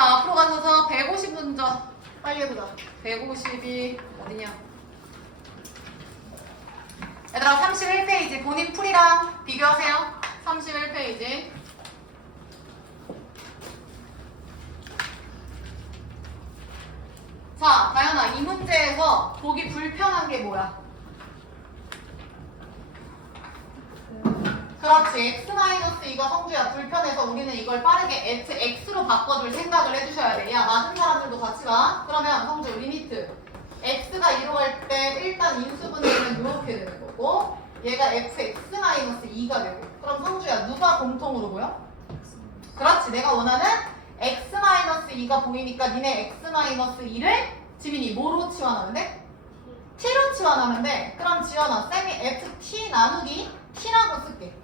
자, 앞으로 가셔서 150문제 빨리 해보자. 150이 어디냐? 얘들아 31페이지 본인 풀이랑 비교하세요. 31페이지. 자, 다현아, 이 문제에서 보기 불편한 게 뭐야? 그렇지. x-2가 성주야. 불편해서 우리는 이걸 빠르게 fx로 바꿔줄 생각을 해주셔야 돼. 야, 맞은 사람들도 같이 가. 그러면 성주 리미트. x가 2로 갈 때 일단 인수분해는 이렇게 되는 거고 얘가 fx-2가 되고 그럼 성주야, 누가 공통으로 보여? 그렇지. 내가 원하는 x-2가 보이니까 니네 x-2를 지민이 뭐로 치환하면 돼? t로 치환하면 돼. 그럼 지연아, 쌤이 ft 나누기 t라고 쓸게.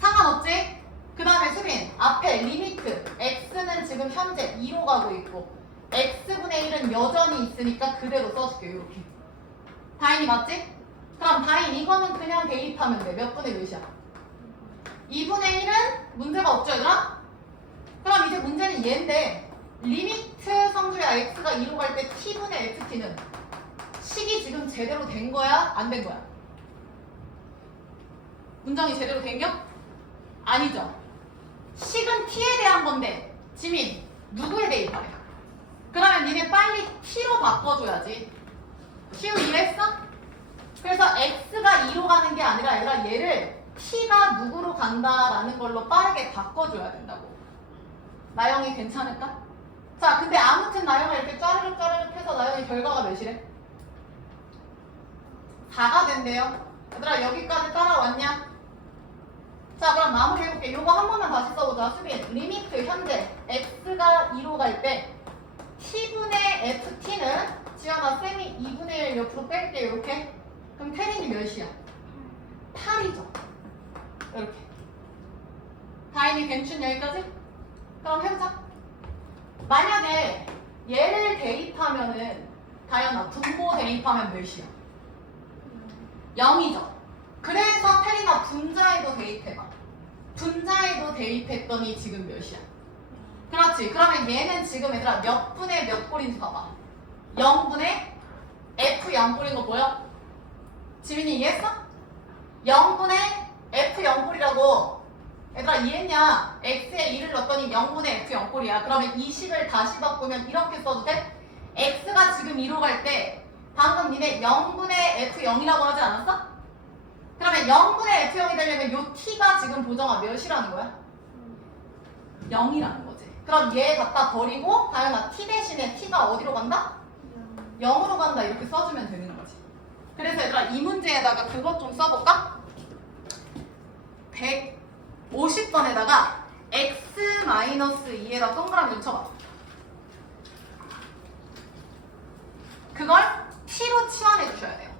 상관없지? 그 다음에 수빈, 앞에 리미트 x는 지금 현재 2로 가고 있고 x분의 1은 여전히 있으니까 그대로 써줄게. 이렇게. 다인이 맞지? 그럼 다인 이거는 그냥 대입하면 돼. 몇 분의 몇이야? 2분의 1은 문제가 없죠, 얘들아? 그럼 이제 문제는 얘인데 리미트 성주야 x가 2로 갈 때 t분의 ft는 식이 지금 제대로 된 거야? 안 된 거야? 문장이 제대로 된겨? 아니죠. 식은 t에 대한 건데 지민 누구에 대입하래? 그러면 니네 빨리 t로 바꿔줘야지. 시우 이해했어? 그래서 x가 2로 가는 게 아니라 얘들아 얘를 t가 누구로 간다라는 걸로 빠르게 바꿔줘야 된다고. 나영이 괜찮을까? 자, 근데 아무튼 나영이 이렇게 짜르륵 해서 나영이 결과가 몇이래? 4가 된대요. 얘들아 여기까지 따라왔냐? 자, 그럼 마무리 해볼게. 요거 한 번만 다시 써보자. 수빈, 리미트 현재 x가 2로 갈 때 t분의 ft는 지연아 쌤이 2분의 1 옆으로 뺄게. 이렇게. 그럼 태린이 몇이야? 8이죠. 이렇게. 다인이 괜춘 여기까지? 그럼 해보자. 만약에 얘를 대입하면은 다현아 분모 대입하면 몇이야? 0이죠. 그래서 태린아 분자에도 대입해봐. 분자에도 대입했더니 지금 몇이야? 그렇지. 그러면 얘는 지금 얘들아 몇 분의 몇 꼴인지 봐봐. 0분의 f 0꼴인 거 보여? 지민이 이해했어? 0분의 f 0꼴이라고. 얘들아 이해했냐? x에 2를 넣었더니 0분의 f 0꼴이야. 그러면 이 식을 다시 바꾸면 이렇게 써도 돼? x가 지금 2로 갈 때 방금 니네 0분의 f 0이라고 하지 않았어? 그러면 0분의 f0이 되려면 요 t가 지금 보정아 몇이라는 거야? 0이라는 거지. 그럼 얘 갖다 버리고 다현아 t 대신에 t가 어디로 간다? 0으로 간다. 이렇게 써주면 되는 거지. 그래서 얘들아 이 문제에다가 그것 좀 써볼까? 150번에다가 x-2에다 동그라미 좀 쳐봐. 그걸 t로 치환해 주셔야 돼요.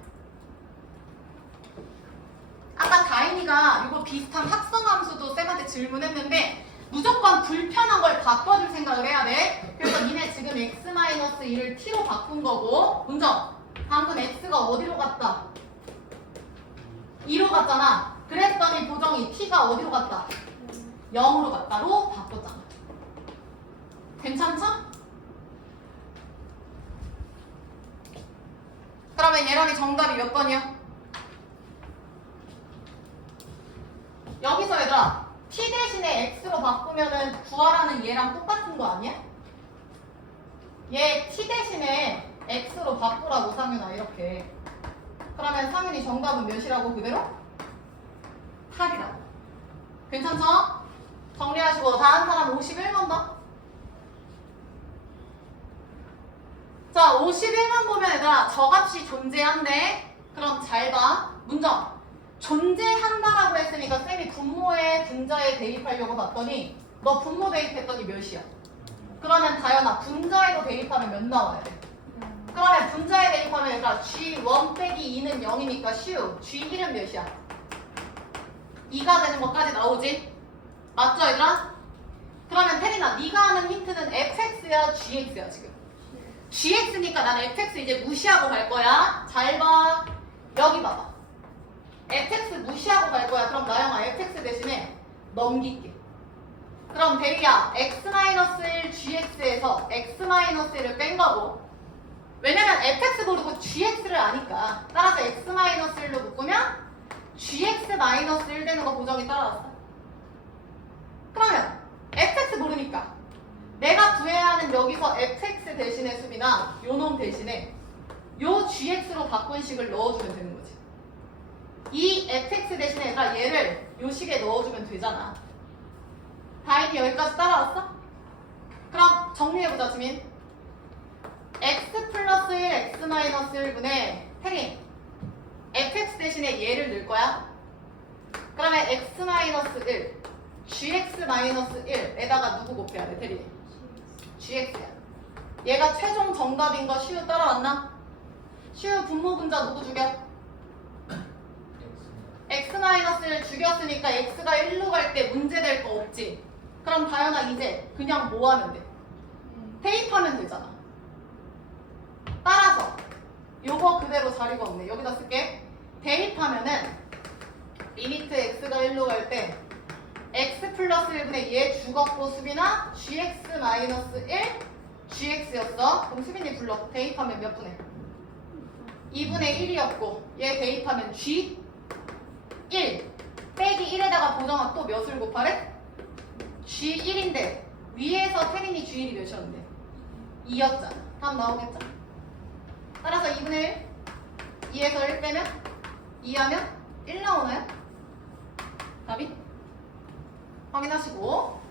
아까 다인이가 이거 비슷한 합성함수도 쌤한테 질문했는데 무조건 불편한 걸 바꿔줄 생각을 해야 돼. 그래서 니네 지금 x-2를 t로 바꾼 거고 문정 방금 x가 어디로 갔다? 2로 갔잖아. 그랬더니 보정이 t가 어디로 갔다? 0으로 갔다로 바꿨잖아. 괜찮죠? 그러면 얘랑이 정답이 몇 번이야? 여기서 얘들아 t 대신에 x로 바꾸면은 구하라는 얘랑 똑같은 거 아니야? 얘 t 대신에 x로 바꾸라고 상윤아 이렇게. 그러면 상윤이 정답은 몇이라고 그대로? 8이라고. 괜찮죠? 정리하시고 다음 사람 51번 봐. 자, 51번 보면 얘들아 저값이 존재한대. 그럼 잘 봐. 문정. 존재한다라고 했으니까 쌤이 분모에 분자에 대입하려고 봤더니 너 분모 대입했더니 몇이야? 그러면 다현아 분자에도 대입하면 몇 나와야 돼? 그러면 분자에 대입하면 얘들아 G1 빼기 2는 0이니까 쉬우. G1은 몇이야? 2가 되는 것까지 나오지? 맞죠 얘들아? 그러면 태린아 네가 하는 힌트는 fx야 gx야 지금? gx니까 난 fx 이제 무시하고 갈 거야. 잘 봐. 여기 봐봐. fx 무시하고 갈 거야. 그럼 나영아 fx 대신에 넘길게. 그럼 대리야 x-1 gx 여기에서 x-1을 뺀 거고, 왜냐면 fx 모르고 gx를 아니까. 따라서 x-1로 묶으면 gx-1 되는 거 보정이 따라왔어. 그러면 fx 모르니까 내가 구해야 하는 여기서 fx 대신에 수빈아 요 놈 대신에 요 gx로 바꾼 식을 넣어주면 되는 거지. 이 fx 대신에 얘들아 얘를 요 식에 넣어주면 되잖아. 다행히 여기까지 따라왔어? 그럼 정리해보자 지민. x 플러스 1 x 마이너스 1분의 태림 fx 대신에 얘를 넣을 거야. 그러면 x 마이너스 1 gx 마이너스 1에다가 누구 곱해야 돼 태림? gx야. 얘가 최종 정답인 거 시우 따라왔나? 시우 분모 분자 누구 죽여? x-1을 죽였으니까 x가 1로 갈 때 문제될 거 없지. 그럼 다현아 이제 그냥 뭐 하면 돼? 대입하면 되잖아. 따라서 요거 그대로 자리가 없네. 여기다 쓸게. 대입하면은 리미트 x가 1로 갈 때 x 플러스 1분의 얘 죽었고 수빈아 gx 마이너스 1 gx였어. 그럼 수빈이 불러. 대입하면 몇 분의? 2분의 1이었고 얘 대입하면 g 1 빼기 1에다가 보정한 또 몇을 곱하래? G1인데 위에서 태린이 G1이 몇이었는데? 2였잖아. 답 나오겠죠? 따라서 2분의 1 2에서 1 빼면 2 하면 1 나오나요? 답이? 확인하시고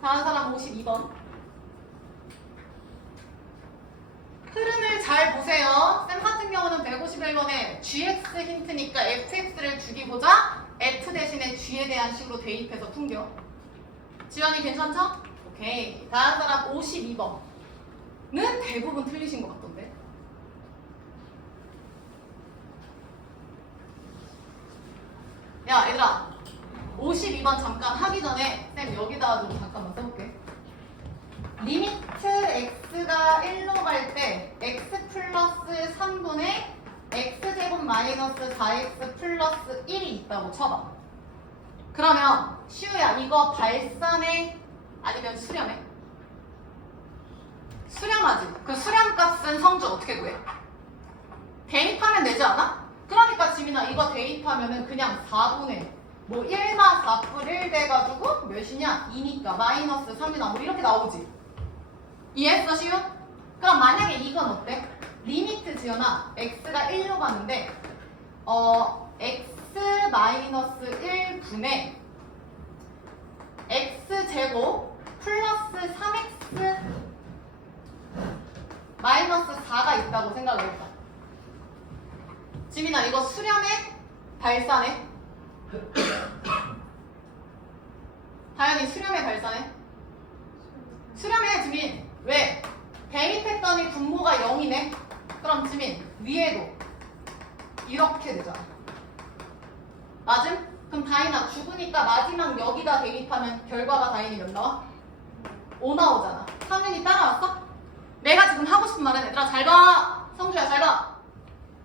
다음 사람 52번. 흐름을 잘 보세요. 쌤 같은 경우는 151번에 gx 힌트니까 fx를 주기보자 f 대신에 g에 대한 식으로 대입해서 풍겨. 지연이 괜찮죠? 오케이. 다음 사람 52번은 대부분 틀리신 것 같던데. 야 얘들아 52번 잠깐 하기 전에 쌤 여기다가 좀 잠깐만 써볼게. 리미트 x가 1로 갈 때 x 플러스 3분의 x제곱 마이너스 4x 플러스 1이 있다고 쳐봐. 그러면 시우야 이거 발산해? 아니면 수렴해? 수렴하지. 그 수렴값은 성주 어떻게 구해? 대입하면 되지 않아? 그러니까 지민아 이거 대입하면은 그냥 4분의 뭐 1마 4뿔 1 돼가지고 몇이냐? 2니까 마이너스 3이나 뭐 이렇게 나오지. 이해했어 시우? 그럼 만약에 이건 어때? 리미트 지연아 x가 1로 가는데 x 마이너스 1분의 x제곱 플러스 3x 마이너스 4가 있다고 생각을 했다. 지민아 이거 수렴해? 발산해? 다현이 수렴해 발산해? 수렴해 지민. 왜? 대입했더니 분모가 0이네? 그럼 지민 위에도 이렇게 되잖아. 맞음? 그럼 다인아 죽으니까 마지막 여기다 대입하면 결과가 다인이 몇 나와? 5 나오잖아. 상윤이 따라왔어? 내가 지금 하고 싶은 말은 얘들아 잘 봐. 성주야 잘 봐.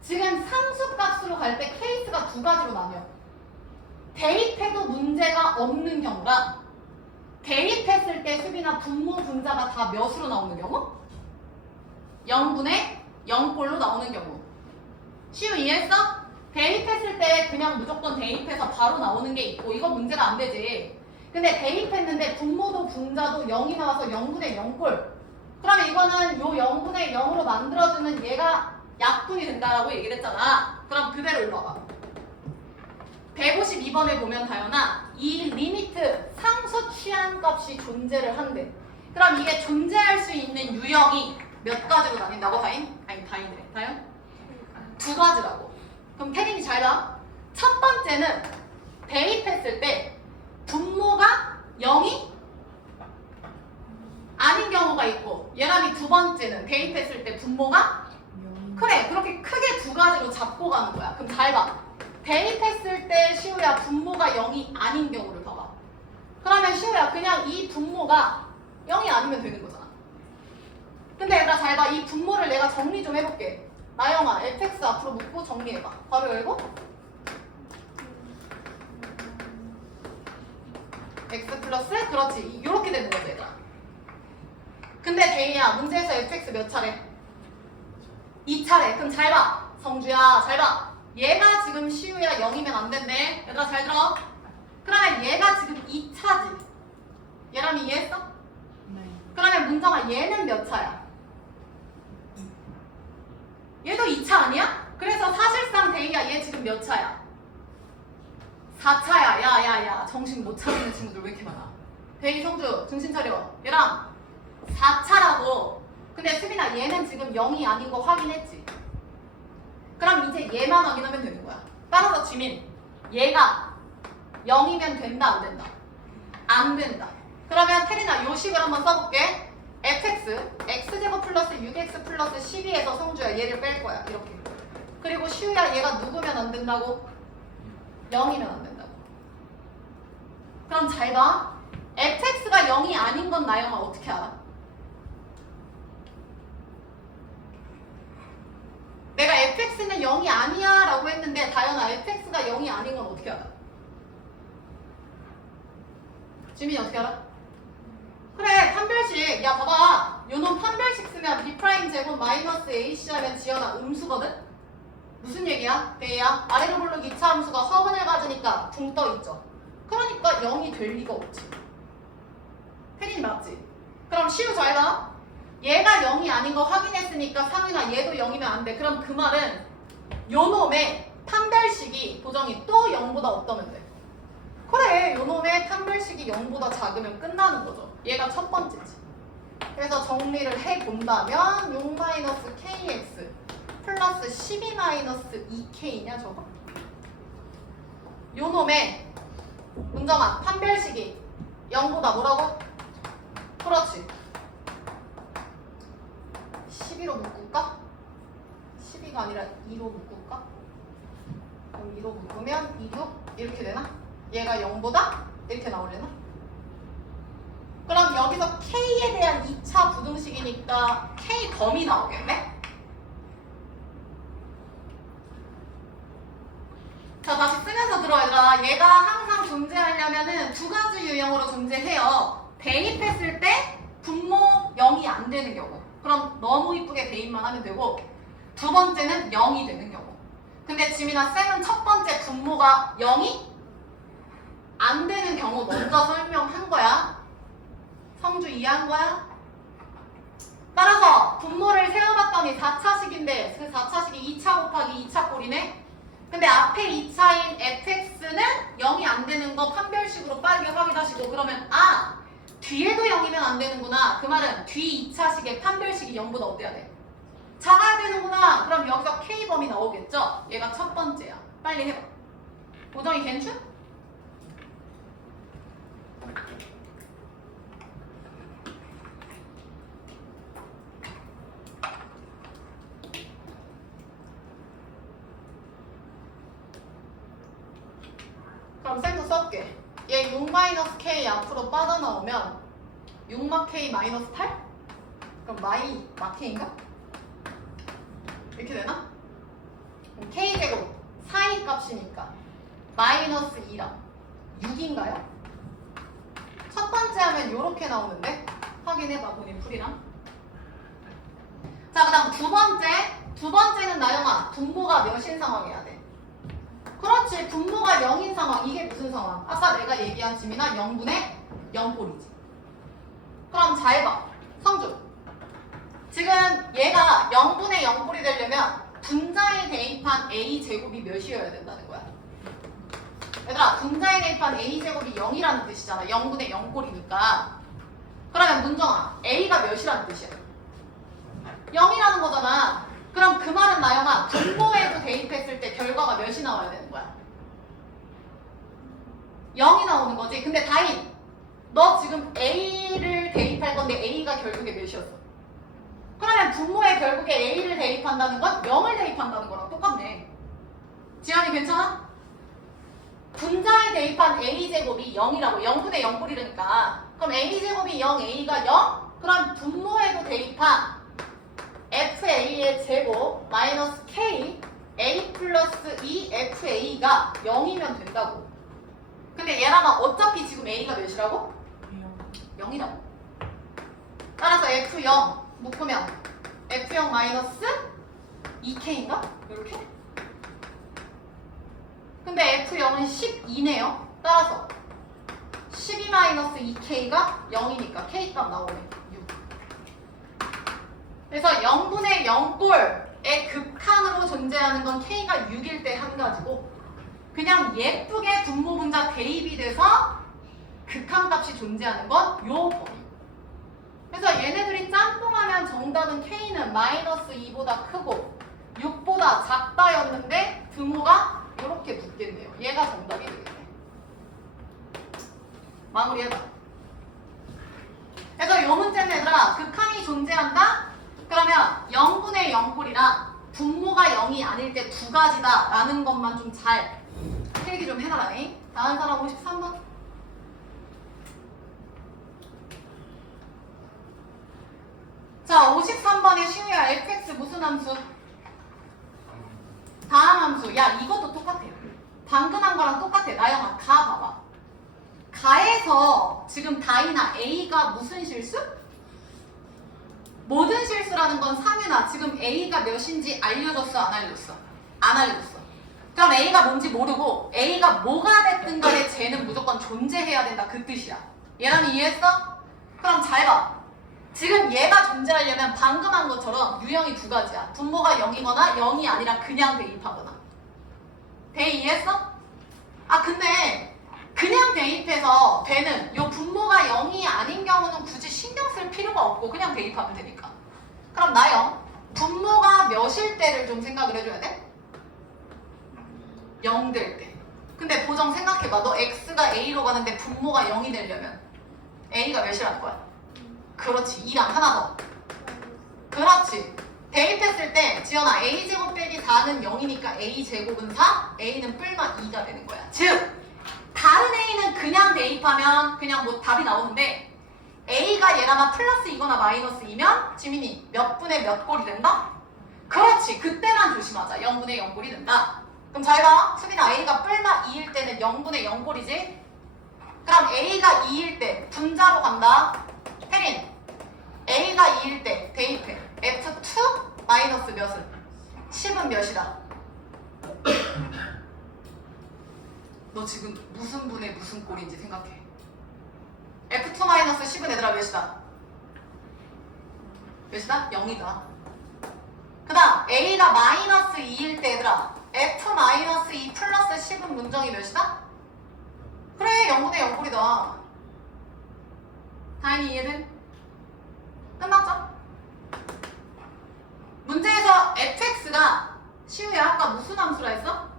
지금 상수값으로 갈 때 케이스가 두 가지로 나뉘어. 대입해도 문제가 없는 경우랑 대입했을 때 수비나 분모 분자가 다 몇으로 나오는 경우? 0분의 0꼴로 나오는 경우. 시우 이해했어? 대입했을 때 그냥 무조건 대입해서 바로 나오는 게 있고 이거 문제가 안 되지. 근데 대입했는데 분모도 분자도 0이 나와서 0분의 0꼴. 그러면 이거는 요 0분의 0으로 만들어주는 얘가 약분이 된다라고 얘기를 했잖아. 그럼 그대로 일로 와봐. 152번에 보면 다현아 이 리미트 상수 취한값이 존재를 한대. 그럼 이게 존재할 수 있는 유형이 몇 가지로 나뉜다고 다인? 아니 다인이래. 다현? 두 가지라고. 그럼 태린이 잘 봐. 첫 번째는 대입했을 때 분모가 0이 아닌 경우가 있고 얘랑이 두 번째는 대입했을 때 분모가 그래 그렇게 크게 두 가지로 잡고 가는 거야. 그럼 잘 봐. 대입했을 때 시우야 분모가 0이 아닌 경우를 봐봐. 그러면 시우야 그냥 이 분모가 0이 아니면 되는 거잖아. 근데 얘들아 잘 봐. 이 분모를 내가 정리 좀 해볼게. 나영아 fx 앞으로 묶고 정리해봐. 바로 열고 x 플러스 그렇지. 이렇게 되는 거지 얘들아. 데이야 문제에서 fx 몇 차례? 2차례. 그럼 잘 봐. 성주야 잘 봐. 얘가 지금 시우야 0이면 안 된대. 얘들아 잘 들어. 그러면 얘가 지금 2차지. 얘라면 이해했어? 네. 그러면 문정아 얘는 몇 차야? 얘도 2차 아니야? 그래서 사실상 데이야 얘 지금 몇 차야? 4차야. 야야야 정신 못 차리는 친구들 왜 이렇게 많아? 데이 성주 정신 차려. 얘랑 4차라고. 근데 수빈아 얘는 지금 0이 아닌 거 확인했지? 그럼 이제 얘만 확인하면 되는 거야. 따라서 지민 얘가 0이면 된다 안 된다? 안 된다. 그러면 태린아 요 식을 한번 써볼게. fx x제곱 플러스 6x 플러스 12에서 성주야 얘를 뺄 거야 이렇게. 그리고 슈야 얘가 누구면 안 된다고? 0이면 안 된다고. 그럼 잘 봐. fx가 0이 아닌 건 나영아 어떻게 알아? 내가 fx는 0이 아니야 라고 했는데 다현아 fx가 0이 아닌 건 어떻게 알아? 지민이 어떻게 알아? 그래 판별식. 야 봐봐 요놈 판별식 쓰면 b' 제곱 마이너스 ac 하면 지연아 음수거든? 무슨 얘기야? 대야 아래로 부르기 2차 함수가 허근을 가지니까 붕 떠있죠. 그러니까 0이 될 리가 없지. 혜린이 맞지? 그럼 시우 잘 봐. 얘가 0이 아닌 거 확인했으니까 상윤아 얘도 0이면 안 돼. 그럼 그 말은 요놈의 판별식이 도정이 또 0보다 없다면 돼. 그래 요놈의 판별식이 0보다 작으면 끝나는 거죠. 얘가 첫 번째지. 그래서 정리를 해본다면 6-kx 플러스 12-2k냐 저거? 요놈의 문정아 판별식이 0보다 뭐라고? 그렇지 12로 묶을까? 12가 아니라 2로 묶을까? 그럼 2로 묶으면 2, 6 이렇게 되나? 얘가 0보다 이렇게 나오려나? 그럼 여기서 K에 대한 2차 부등식이니까 K 범위 나오겠네? 자 다시 쓰면서 들어 얘들아. 얘가 항상 존재하려면은 두 가지 유형으로 존재해요. 대입했을 때 분모 0이 안 되는 경우. 그럼 너무 이쁘게 대입만 하면 되고 두 번째는 0이 되는 경우. 근데 지민아 쌤은 첫 번째 분모가 0이 안 되는 경우 먼저 설명한 거야. 성주 이해한 거야? 따라서 분모를 세워봤더니 4차식인데 그 4차식이 2차 곱하기 2차 꼴이네? 근데 앞에 2차인 fx는 0이 안 되는 거 판별식으로 빠르게 확인하시고 그러면 아! 뒤에도 0이면 안 되는구나. 그 말은 뒤 2차식의 판별식이 0보다 어때야 돼? 작아야 되는구나. 그럼 여기서 K범위 나오겠죠? 얘가 첫 번째야. 빨리 해봐. 보정이 괜찮? 그럼 쌤도 써볼게. 얘 6-k 앞으로 빠져나오면 6-k 마이너스 8? 그럼 마이마케인가? 이렇게 되나? 그럼 k제곱 4의 값이니까 마이너스 2랑 6인가요? 첫 번째 하면 요렇게 나오는데 확인해봐 본인 풀이랑. 자 그 다음 두 번째는 나영아 분모가 몇인 상황이어야 돼? 그렇지 분모가 0인 상황. 이게 무슨 상황? 아까 내가 얘기한 지민아 0분의 0꼴이지. 그럼 잘 봐 성주 지금 얘가 0분의 0꼴이 되려면 분자에 대입한 a제곱이 몇이어야 된다는 거야? 얘들아 분자에 대입한 a제곱이 0이라는 뜻이잖아. 0분의 0꼴이니까. 그러면 문정아 a가 몇이라는 뜻이야? 0이라는 거잖아. 그럼 그 말은 나영아 분모에도 대입했을 때 결과가 몇이 나와야 되는 거야? 0이 나오는 거지. 근데 다인 너 지금 a를 대입할 건데 a가 결국에 몇이었어? 그러면 분모에 결국에 a를 대입한다는 건 0을 대입한다는 거랑 똑같네. 지연이 괜찮아? 분자에 대입한 a제곱이 0이라고 0분의 0꼴이니까 그럼 a제곱이 0, a가 0? 그럼 분모에도 대입한 fa의 제곱 마이너스 k a 플러스 2 fa가 0이면 된다고. 근데 얘랑은 어차피 지금 a가 몇이라고? 0이라고. 따라서 F0 묶으면 F0 마이너스 2K인가? 이렇게? 근데 F0은 12네요. 따라서 12 마이너스 2K가 0이니까 K값 나오네. 6. 그래서 0분의 0꼴의 극한으로 존재하는 건 K가 6일 때 한 가지고 그냥 예쁘게 분모 분자 대입이 돼서 극한값이 존재하는 건 요 범위. 그래서 얘네들이 짬뽕하면 정답은 K는 마이너스 2보다 크고 6보다 작다였는데 분모가 이렇게 붙겠네요. 얘가 정답이 되겠네. 마무리해봐. 그래서 요 문제는 얘들아 극한이 존재한다? 그러면 0분의 0꼴이랑 분모가 0이 아닐 때 두 가지다 라는 것만 좀 잘 필기 좀 해놔라. 다음 사람 53번. 자, 53번에 시우야 fx 무슨 함수? 다음 함수. 야, 이것도 똑같아. 방금 한 거랑 똑같아. 나영아, 가 봐봐. 가에서 지금 다이나 A가 무슨 실수? 모든 실수라는 건 상윤아. 지금 A가 몇인지 알려줬어? 안 알려줬어? 안 알려줬어. 그럼 A가 뭔지 모르고 A가 뭐가 됐든 간에 쟤는 무조건 존재해야 된다. 그 뜻이야. 얘라면 이해했어? 그럼 잘 봐. 지금 얘가 존재하려면 방금 한 것처럼 유형이 두 가지야. 분모가 0이거나 0이 아니라 그냥 대입하거나. 이해했어? 아 근데 그냥 대입해서 되는 요 분모가 0이 아닌 경우는 굳이 신경 쓸 필요가 없고 그냥 대입하면 되니까. 그럼 나영 분모가 몇일 때를 좀 생각을 해줘야 돼? 0 될 때. 근데 보정 생각해봐. 너 x가 a로 가는데 분모가 0이 되려면 a가 몇이라는 거야? 그렇지. 2랑 하나 더. 그렇지. 대입했을 때 지연아 a제곱 빼기 4는 0이니까 a제곱은 4, a는 뿔마 2가 되는 거야. 즉 다른 a는 그냥 대입하면 그냥 뭐 답이 나오는데 a가 얘라면 플러스 2거나 마이너스 2면 지민이 몇 분의 몇 꼴이 된다? 그렇지. 그때만 조심하자. 0분의 0꼴이 된다. 그럼 잘 봐. 수빈아 A가 뿔마 2일 때는 0분의 0꼴이지? 그럼 A가 2일 때 분자로 간다. 태린 A가 2일 때 대입해. F2 마이너스 몇은? 10은 몇이다? 너 지금 무슨 분의 무슨 꼴인지 생각해. F2 마이너스 10은 얘들아 몇이다? 몇이다? 0이다. 그 다음 A가 마이너스 2일 때 얘들아 F 마이너스 2 플러스 10은 문정이 몇이다? 그래 0분의 0꼴이다. 다행히 이해된? 끝났죠? 문제에서 fx가 시우야 아까 무슨 함수라 했어?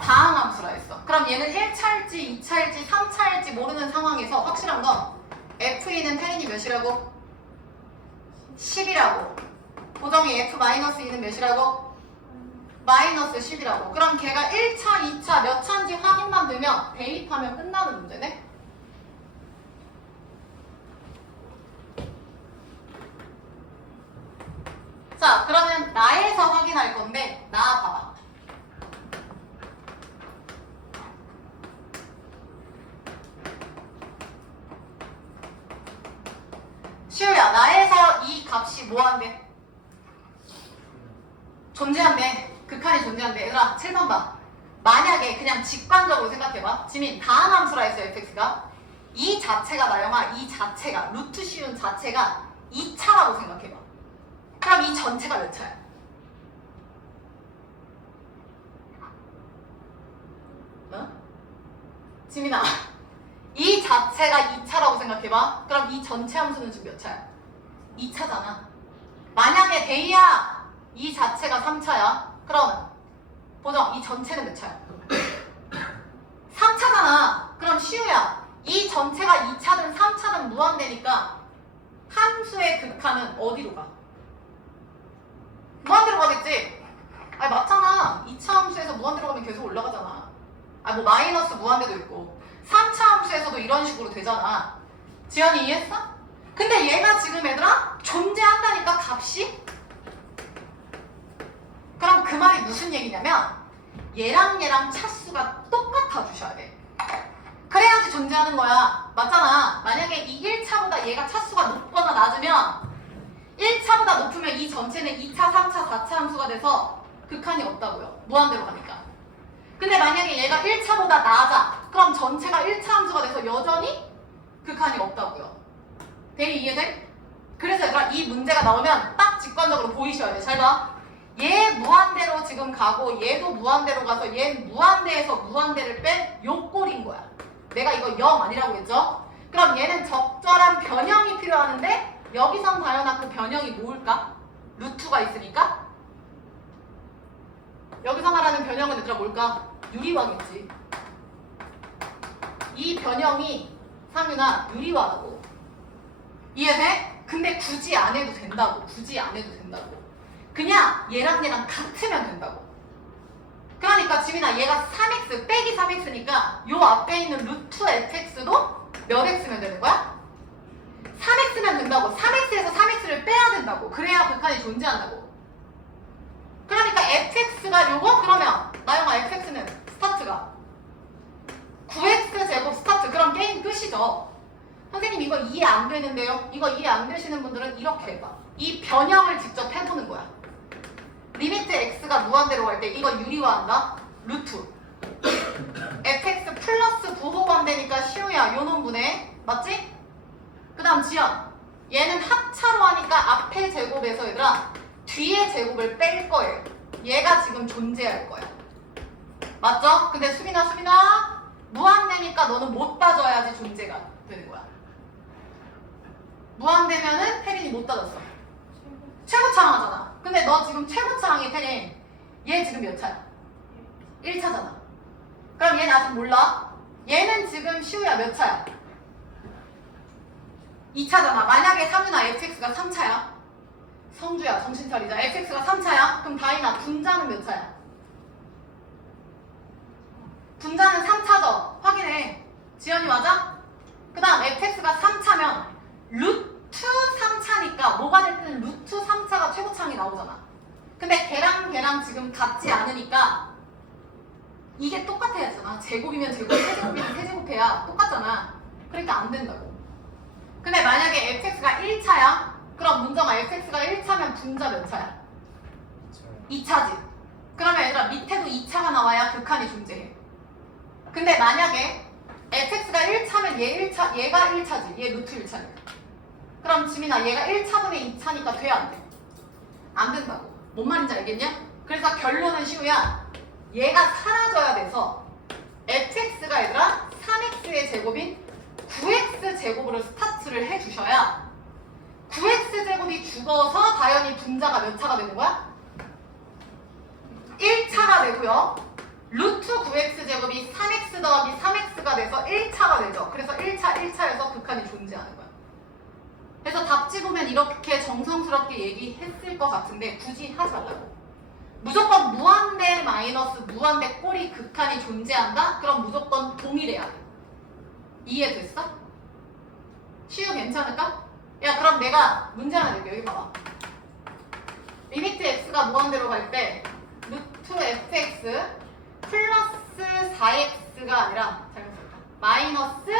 다항 함수라 했어. 그럼 얘는 1차일지 2차일지 3차일지 모르는 상황에서 확실한 건 f는 태린이 몇이라고? 10이라고. 보정이 f-2는 몇이라고? 마이너스 10이라고. 그럼 걔가 1차, 2차 몇 차인지 확인만 되면 대입하면 끝나는 문제네? 자, 그러면 나에서 확인할 건데 나 봐봐. 시우야, 나에서 이 값이 뭐한대? 존재한대. 극한이 존재한대. 얘들아 7번 봐. 만약에 그냥 직관적으로 생각해봐. 지민 다항 함수라 했어 fx가. 이 자체가 나영아 이 자체가 루트 씌운 자체가 2차라고 생각해봐. 그럼 이 전체가 몇 차야? 어? 지민아 이 자체가 2차라고 생각해봐. 그럼 이 전체 함수는 지금 몇 차야? 2차잖아. 만약에 데이야 이 자체가 3차야. 그럼 보정 이 전체는 몇 차야? 3차잖아. 그럼 시우야 이 전체가 2차든 3차든 무한대니까 함수의 극한은 어디로 가? 무한대로 가겠지? 아니 맞잖아. 2차 함수에서 무한대로 가면 계속 올라가잖아. 아니 뭐 마이너스 무한대도 있고 3차 함수에서도 이런 식으로 되잖아. 지연이 이해했어? 근데 얘가 지금 얘들아 존재한다니까 값이? 그럼 그 말이 무슨 얘기냐면 얘랑 얘랑 차수가 똑같아 주셔야 돼. 그래야지 존재하는 거야. 맞잖아. 만약에 이 1차보다 얘가 차수가 높거나 낮으면 1차보다 높으면 이 전체는 2차, 3차, 4차 함수가 돼서 극한이 없다고요. 무한대로 가니까. 근데 만약에 얘가 1차보다 낮아. 그럼 전체가 1차 함수가 돼서 여전히 극한이 없다고요. 대리 이해돼? 그래서 얘들아 이 문제가 나오면 딱 직관적으로 보이셔야 돼. 잘 봐. 얘 무한대로 지금 가고 얘도 무한대로 가서 얘 무한대에서 무한대를 뺀 요 꼴인 거야. 내가 이거 0 아니라고 했죠? 그럼 얘는 적절한 변형이 필요하는데 여기선 다연아 그 변형이 뭘까? 루트가 있으니까 여기서 말하는 변형은 얘들아 뭘까? 유리화겠지. 이 변형이 상윤아 유리화라고. 이해돼? 근데 굳이 안 해도 된다고. 굳이 안 해도 된다고. 그냥 얘랑 같으면 된다고. 그러니까 지민아 얘가 3x 빼기 3x니까 요 앞에 있는 루트 fx도 몇 x면 되는 거야? 3x면 된다고. 3x에서 3x를 빼야 된다고. 그래야 극한이 존재한다고. 그러니까 fx가 요거? 그러면 나영아 fx는 스타트가 9x 제곱 스타트. 그럼 게임 끝이죠. 선생님 이거 이해 안 되는데요? 이거 이해 안 되시는 분들은 이렇게 해봐. 이 변형을 직접 해보는 거야. 리미트 x가 무한대로 갈 때 이거 유리화한다. 루트 fx 플러스 부호반대니까 시우야 요 놈분해. 맞지? 그 다음 지연 얘는 합차로 하니까 앞에 제곱에서 얘들아 뒤에 제곱을 뺄 거예요. 얘가 지금 존재할 거야. 맞죠? 근데 수빈아 무한대니까 너는 못 따져야지 존재가 되는 거야. 무한대면은 태린이 못 따졌어. 최고차항 하잖아. 근데 너 지금 최고차항이 태린 얘 지금 몇 차야? 1차잖아. 그럼 얘는 아직 몰라. 얘는 지금 시우야 몇 차야? 2차잖아. 만약에 상윤아 fx가 3차야. 성주야 정신 차리자. fx가 3차야. 그럼 다인아 분자는 몇 차야? 분자는 3차죠. 확인해. 지연이 맞아? 그 다음 fx가 3차면 루트 3차니까 뭐가 됐든 루트 3차가 최고차항이 나오잖아. 근데 걔랑 지금 같지 않으니까 이게 똑같아야 되잖아. 제곱이면 제곱, 세제곱이면 세제곱해야 똑같잖아. 그러니까 안 된다고. 근데 만약에 fx가 1차야? 그럼 문제가 fx가 1차면 분자 몇 차야? 2차지. 그러면 얘들아 밑에도 2차가 나와야 극한이 존재해. 근데 만약에 fx가 1차면 얘가 1차지. 얘 루트 1차니까. 그럼 지민아 얘가 1차분의 2차니까 돼? 안 돼? 안 된다고. 뭔 말인지 알겠냐? 그래서 결론은 시우야 얘가 사라져야 돼서 fx가 얘들아 3x의 제곱인 9x 제곱으로 스타트를 해주셔야 9x 제곱이 죽어서 다연히 분자가 몇 차가 되는 거야? 1차가 되고요. 루트 9x 제곱이 3x 더하기 3x가 돼서 1차가 되죠. 그래서 1차에서 극한이 존재하는 거야. 그래서 답지 보면 이렇게 정성스럽게 얘기했을 것 같은데 굳이 하지 말라고. 무조건 무한대 마이너스 무한대 꼴이 극한이 존재한다? 그럼 무조건 동일해야 돼. 이해됐어? 시우 괜찮을까? 야 그럼 내가 문제 하나 낼게. 여기 봐봐. 리미트 x가 무한대로 갈 때 루트 fx 플러스 4x가 아니라 잘못 썼다. 마이너스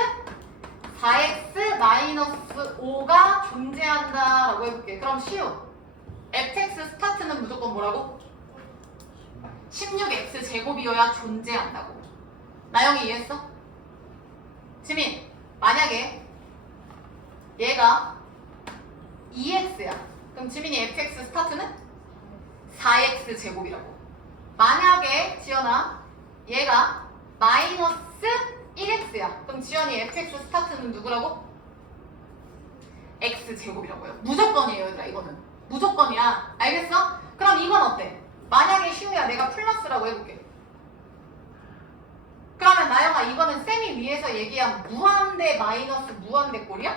4x 마이너스 5가 존재한다 라고 해볼게. 그럼 시우 fx 스타트는 무조건 뭐라고? 16x 제곱이어야 존재한다고. 나영이 이해했어? 지민 만약에 얘가 2x야. 그럼 지민이 fx 스타트는 4x 제곱이라고. 만약에 지연아 얘가 마이너스 1x야. 그럼 지연이 fx 스타트는 누구라고? x 제곱이라고요. 무조건이에요 얘들아. 이거는 무조건이야. 알겠어? 그럼 이건 어때? 만약에 시우야 내가 플러스라고 해볼게. 그러면 나영아 이거는 쌤이 위에서 얘기한 무한대 마이너스 무한대 꼴이야?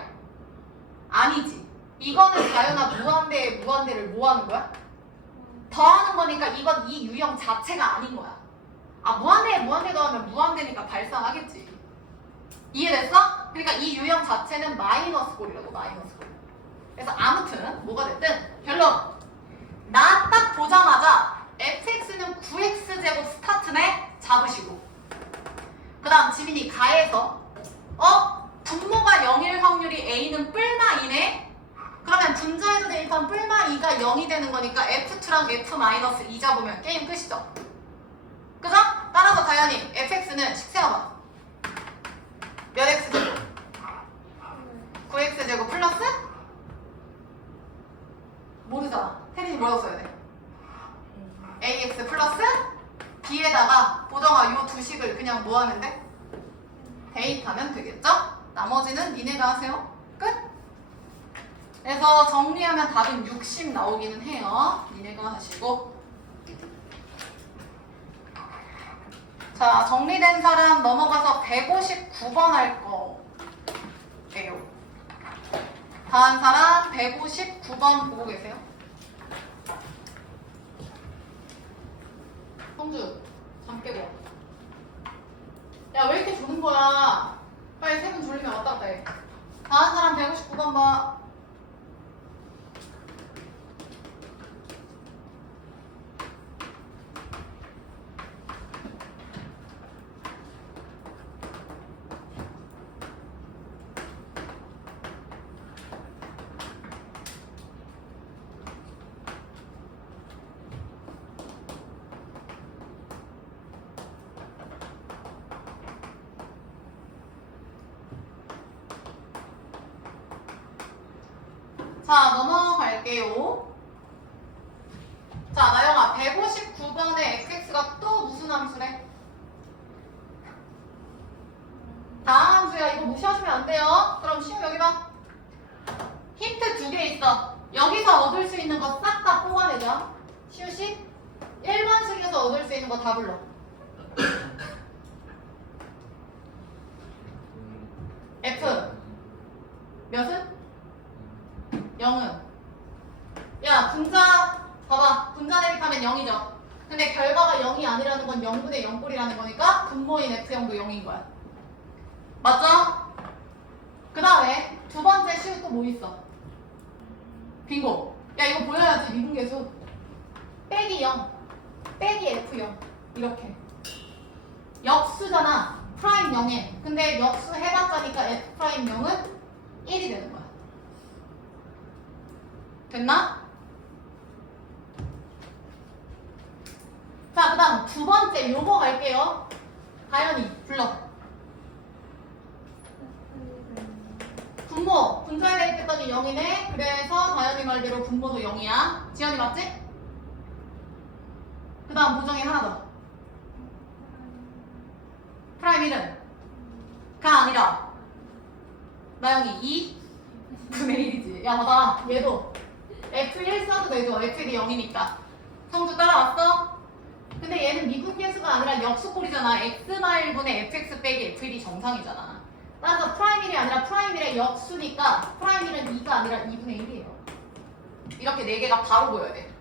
아니지. 이거는 다연아 무한대에 무한대를 뭐 하는 거야? 더하는 거니까 이건 이 유형 자체가 아닌 거야. 아 무한대에 무한대 더하면 무한대니까 발생하겠지. 이해됐어? 그러니까 이 유형 자체는 마이너스 꼴이라고. 마이너스 꼴. 그래서 아무튼 뭐가 됐든 결론 나 딱 보자마자 fx는 9x 제곱 스타트네 잡으시고 그 다음 지민이 가해서 분모가 0일 확률이 A는 뿔마 2네? 그러면 분자에도 대입한 뿔마 2가 0이 되는 거니까 F2랑 F-2 잡으면 게임 끝이죠. 그죠? 따라서 당연히 fx는 식세어봐. 몇 x제곱? 9x제곱 플러스? 모르잖아. 태린이 뭐라고 써야 돼? ax 플러스 b에다가 보정아 요 두 식을 그냥 뭐 하는데? 대입하면 되겠죠? 나머지는 니네가 하세요. 끝? 그래서 정리하면 답은 60 나오기는 해요. 니네가 하시고. 자, 정리된 사람 넘어가서 159번 할 거예요. 다음 사람 159번 보고 계세요? 성주, 잠 깨고. 야, 왜 이렇게 조는 거야? 빨리 세 분 졸리면 왔다 갔다 해. 다음 사람 159번 봐. 자, 넘어갈게요. 자, 나영아, 159번의 fx가 또 무슨 함수래? 다음 함수야. 이거 무시하시면 안 돼요. 그럼 시우 여기 봐. 힌트 2개 있어. 여기서 얻을 수 있는 거 싹 다 뽑아내자. 시우씨, 1번식에서 얻을 수 있는 거 다 불러. f 몇은? 0은? 야, 분자 봐봐. 분자 대입하면 0이죠. 근데 결과가 0이 아니라는 건 0분의 0꼴이라는 거니까 분모인 F0도 0인 거야. 맞죠? 그 다음에 두 번째 시우 또 뭐 있어? 빙고. 야, 이거 보여야지. 미분계수 빼기 0 빼기 F0 이렇게 역수잖아. 프라임 0에. 근데 역수 해봤자니까 F 프라임 0은 1이 되는 거야. 됐나? 자, 그 다음 두 번째 요거 갈게요. 가연이 불러. 분모 분자에 대입했더니 0이네. 그래서 가연이 말대로 분모도 0이야. 지연이 맞지? 그 다음 보정이 하나 더. 프라임 1은 가 아니라 나영이 2분의 1이지. 야, 봐봐. 얘도 F1 써도 되죠. F1이 0이니까. 성주 따라왔어? 근데 얘는 미분계수가 아니라 역수꼴이잖아. X-1분의 fx 빼기 F1이 정상이잖아. 따라서 프라임 1이 아니라 프라임 1의 역수니까 프라임 1은 2가 아니라 2분의 1이에요. 이렇게 4개가 바로 보여야 돼.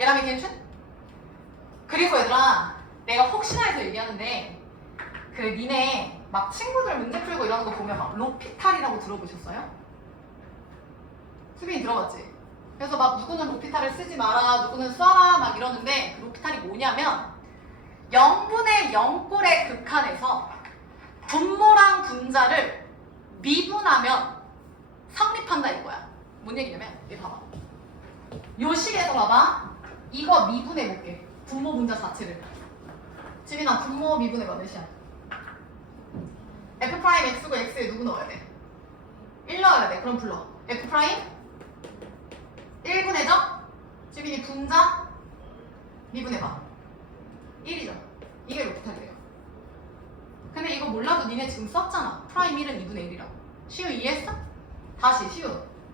얘랑이 괜찮? 그리고 얘들아, 내가 혹시나 해서 얘기하는데 그 니네 막 친구들 문제 풀고 이러는 거 보면 막 로피탈이라고 들어보셨어요? 수빈이 들어봤지? 그래서 막 누구는 로피탈을 쓰지 마라, 누구는 써라 막 이러는데 그 로피탈이 뭐냐면 0분의 0꼴의 극한에서 분모랑 분자를 미분하면 성립한다 이거야. 뭔 얘기냐면 얘 봐봐. 요 식에서 봐봐. 이거 미분해볼게. 분모 분자 자체를. 지민아, 분모 미분해봐. 몇이야? F 프라임 X고 X에 누구 넣어야 돼? 1 넣어야 돼. 그럼 불러. F 프라임 1분해죠? 지민이 분자 미분해봐. 1이죠. 이게 로피탈이래요. 근데 이거 몰라도 니네 지금 썼잖아. 프라임 1은 2분의 1이라고. 시우 이해했어? 다시 시우.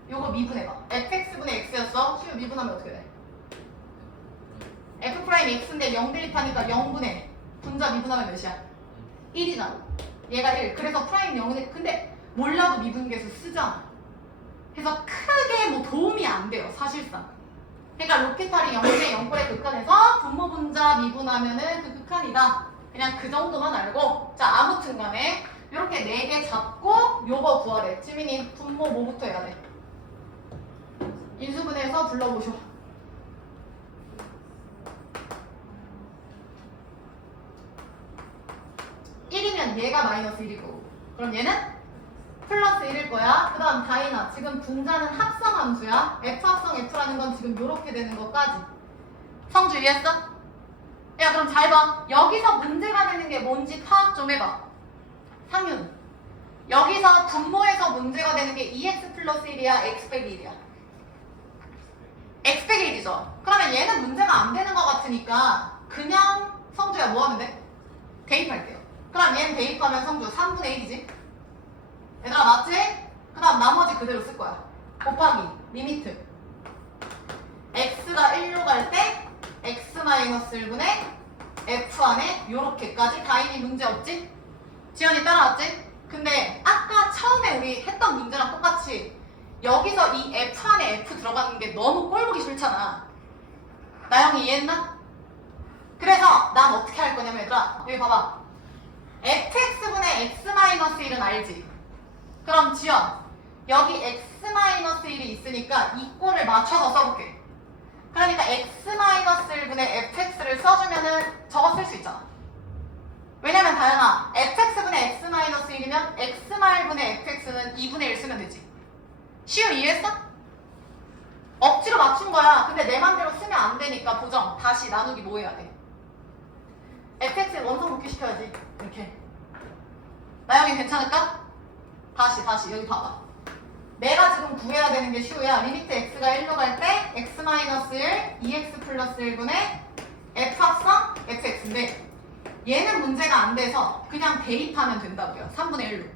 요거 미분해봐. fx분의 x였어. 시우 미분하면 어떻게 돼? f 프라임 x인데 0 대입하니까 0분의 분자 미분하면 몇이야? 1이잖아. 얘가 1. 그래서 프라임 0은 근데 몰라도 미분계수 쓰잖아. 그래서 크게 뭐 도움이 안 돼요. 사실상. 그러니까 로피탈이 0분의 0꼴의 극한에서 분모 분자 미분하면은 그 극한이다. 그냥 그 정도만 알고. 자, 아무튼 간에 이렇게 4개 잡고 요거 구하래. 지민이 분모 뭐부터 해야 돼? 인수분해해서 불러보셔. 1이면 그러면 얘가 마이너스 1이고 그럼 얘는 플러스 1일 거야. 그 다음 다이나 지금 분자는 합성 함수야. F 합성 F라는 건 지금 요렇게 되는 것까지. 성주 이해했어? 야 그럼 잘 봐. 여기서 문제가 되는 게 뭔지 파악 좀 해봐. 상윤. 여기서 분모에서 문제가 되는 게 2x 플러스 1이야 x 빼기 1이야? x 빼기 1이죠. 그러면 얘는 문제가 안 되는 것 같으니까 그냥 성주야 뭐 하면 돼? 대입할게요. 그럼 얘는 대입하면 성주 3분의 1이지? 얘들아 맞지? 그 다음 나머지 그대로 쓸 거야. 곱하기 리미트 x가 1로 갈 때 x-1분의 f 안에 요렇게까지 다인이 문제 없지? 지연이 따라왔지? 근데 아까 처음에 우리 했던 문제랑 똑같이 여기서 이 f 안에 f 들어가는 게 너무 꼴보기 싫잖아. 나영이 이해했나? 그래서 난 어떻게 할 거냐면 얘들아 여기 봐봐. fx분의 x-1은 알지? 그럼 지연 여기 x-1이 있으니까 이 꼴을 맞춰서 써볼게. 그러니까 x-1분의 fx를 써주면은 저거 쓸 수 있잖아. 왜냐면 다현아 fx분의 x-1이면 x분의 fx는 2분의 1 쓰면 되지. 시우 이해했어? 억지로 맞춘 거야. 근데 내 맘대로 쓰면 안 되니까 보정 다시 나누기 뭐 해야 돼? fx 원성 복귀시켜야지. 이렇게. 나영이 괜찮을까? 다시 여기 봐봐. 내가 지금 구해야 되는 게 시우야. 리미트 x가 1로 갈 때 x-1 2x 플러스 1분의 f 합성 fx인데 얘는 문제가 안 돼서 그냥 대입하면 된다고요. 3분의 1로.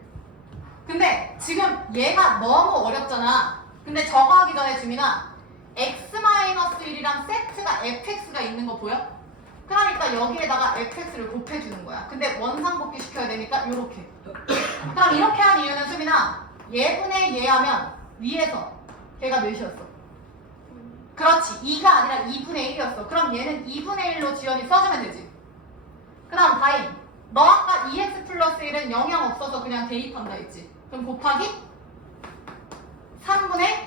근데 지금 얘가 너무 어렵잖아. 근데 저거 하기 전에 주민아 x-1이랑 세트가 fx가 있는 거 보여? 그러니까 여기에다가 fx를 곱해주는 거야. 근데 원상복귀 시켜야 되니까 요렇게. 그럼 이렇게 한 이유는 수민아 얘분의 얘 하면 위에서 걔가 몇이었어? 그렇지 2가 아니라 2분의 1이었어. 그럼 얘는 2분의 1로 지연이 써주면 되지. 그 다음 다임 너 아까 2x 플러스 1은 영향 없어서 그냥 대입한다 했지. 그럼 곱하기 3분의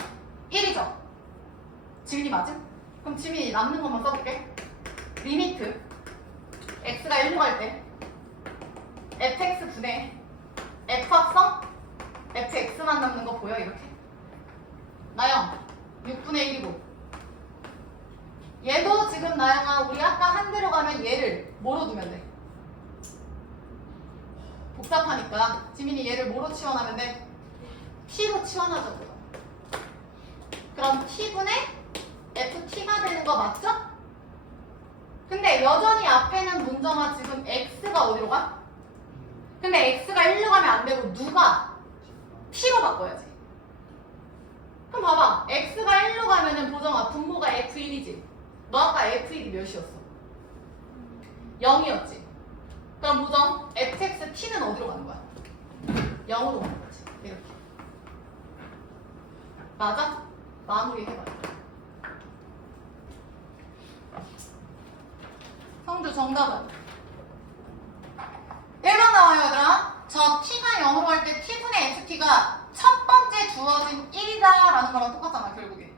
1이죠. 지민이 맞음? 그럼 지민이 남는 것만 써볼게. 리미트 x가 1로 갈 때 fx분의 f 합성 fx만 남는 거 보여? 이렇게 나영 6분의 1이고 얘도 지금 나영아 우리 아까 한 대로 가면 얘를 뭐로 두면 돼? 복잡하니까 지민이 얘를 뭐로 치환하면 돼? t로 치환하자고. 그럼 t분의 ft가 되는 거 맞죠? 근데 여전히 앞에는 문정아 지금 x가 어디로 가? 근데 x가 1로 가면 안 되고 누가? t로 바꿔야지. 그럼 봐봐. x가 1로 가면은 보정아 분모가 f1이지. 너 아까 f1이 몇이었어? 0이었지. 그럼 보정 fx t는 어디로 가는 거야? 0으로 가는 거지. 이렇게. 맞아? 마무리 해봐. 성주 정답은 1번 나와요 얘들아. 저 t가 0으로 할 때 t분의 ft가 첫 번째 주어진 1이다 라는 거랑 똑같잖아 결국에.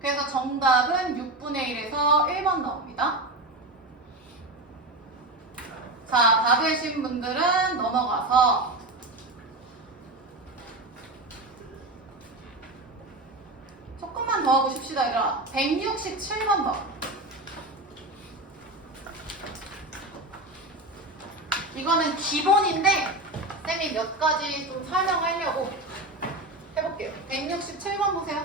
그래서 정답은 6분의 1에서 1번 나옵니다. 자, 받으신 분들은 넘어가서 조금만 더 하고 싶시다 얘들아. 167번 더. 이거는 기본인데 쌤이 몇 가지 좀 설명하려고 해볼게요. 167번 보세요.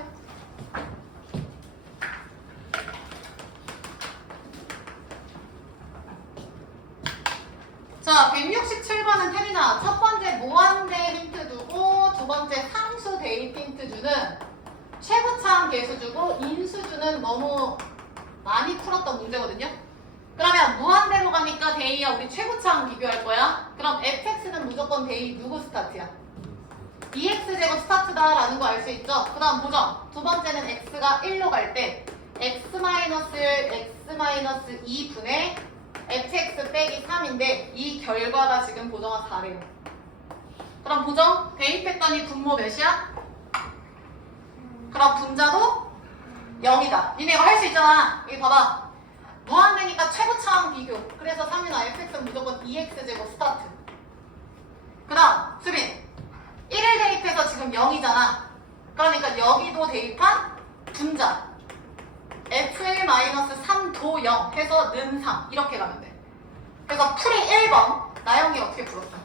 자, 167번은 태민아 첫 번째 무한대 힌트 주고 두 번째 상수 대입 힌트 주는 최고차항 계수 주고 인수 주는 너무 많이 풀었던 문제거든요. 그러면 무한대로 가니까 대이야 우리 최고차항 비교할 거야. 그럼 fx는 무조건 대이 누구 스타트야? 2x제곱 스타트다라는 거 알 수 있죠? 그 다음 보정. 두 번째는 x가 1로 갈 때 x-2분의 fx 빼기 3인데 이 결과가 지금 보정아 4래요. 그럼 보정 대입했더니 분모 몇이야? 그럼 분자도 0이다. 니네 이거 할 수 있잖아. 여기 봐봐. 무한대니까 최고차항 비교. 그래서 상윤아 fx는 무조건 2x제곱 스타트. 그 다음 수빈 1을 대입해서 지금 0이잖아. 그러니까 여기도 대입한 분자 f1-3도 0 해서 는 3 이렇게 가면 돼. 그래서 풀이 1번 나영이 어떻게 풀었어?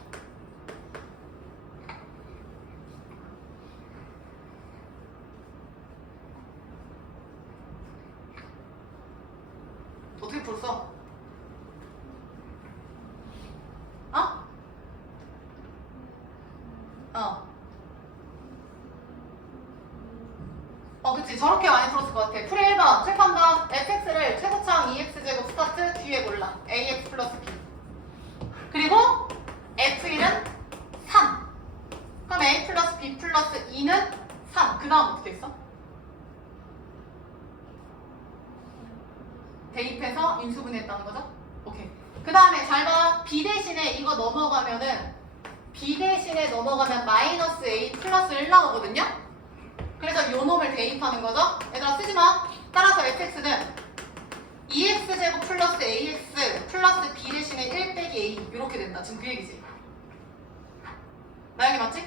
어떻게 풀었어? 어? 그치. 저렇게 많이 풀었을 것 같아. 풀이 1번 체크한다. fx를 최고창 2x제곱 스타트 뒤에 몰라. ax 플러스 b. 그리고 f1은 3. 그럼 a 플러스 b 플러스 2는 3. 그 다음 어떻게 했어? 대입해서 인수분해했다는 거죠? 오케이. 그 다음에 잘 봐. b 대신에 이거 넘어가면은 b 대신에 넘어가면 마이너스 a 플러스 1 나오거든요? 그래서 요 놈을 대입하는 거죠? 얘들아 쓰지 마. 따라서 fx는 2x제곱 플러스 ax 플러스 b 대신에 1 빼기 a 이렇게 된다. 지금 그 얘기지? 나영이 맞지?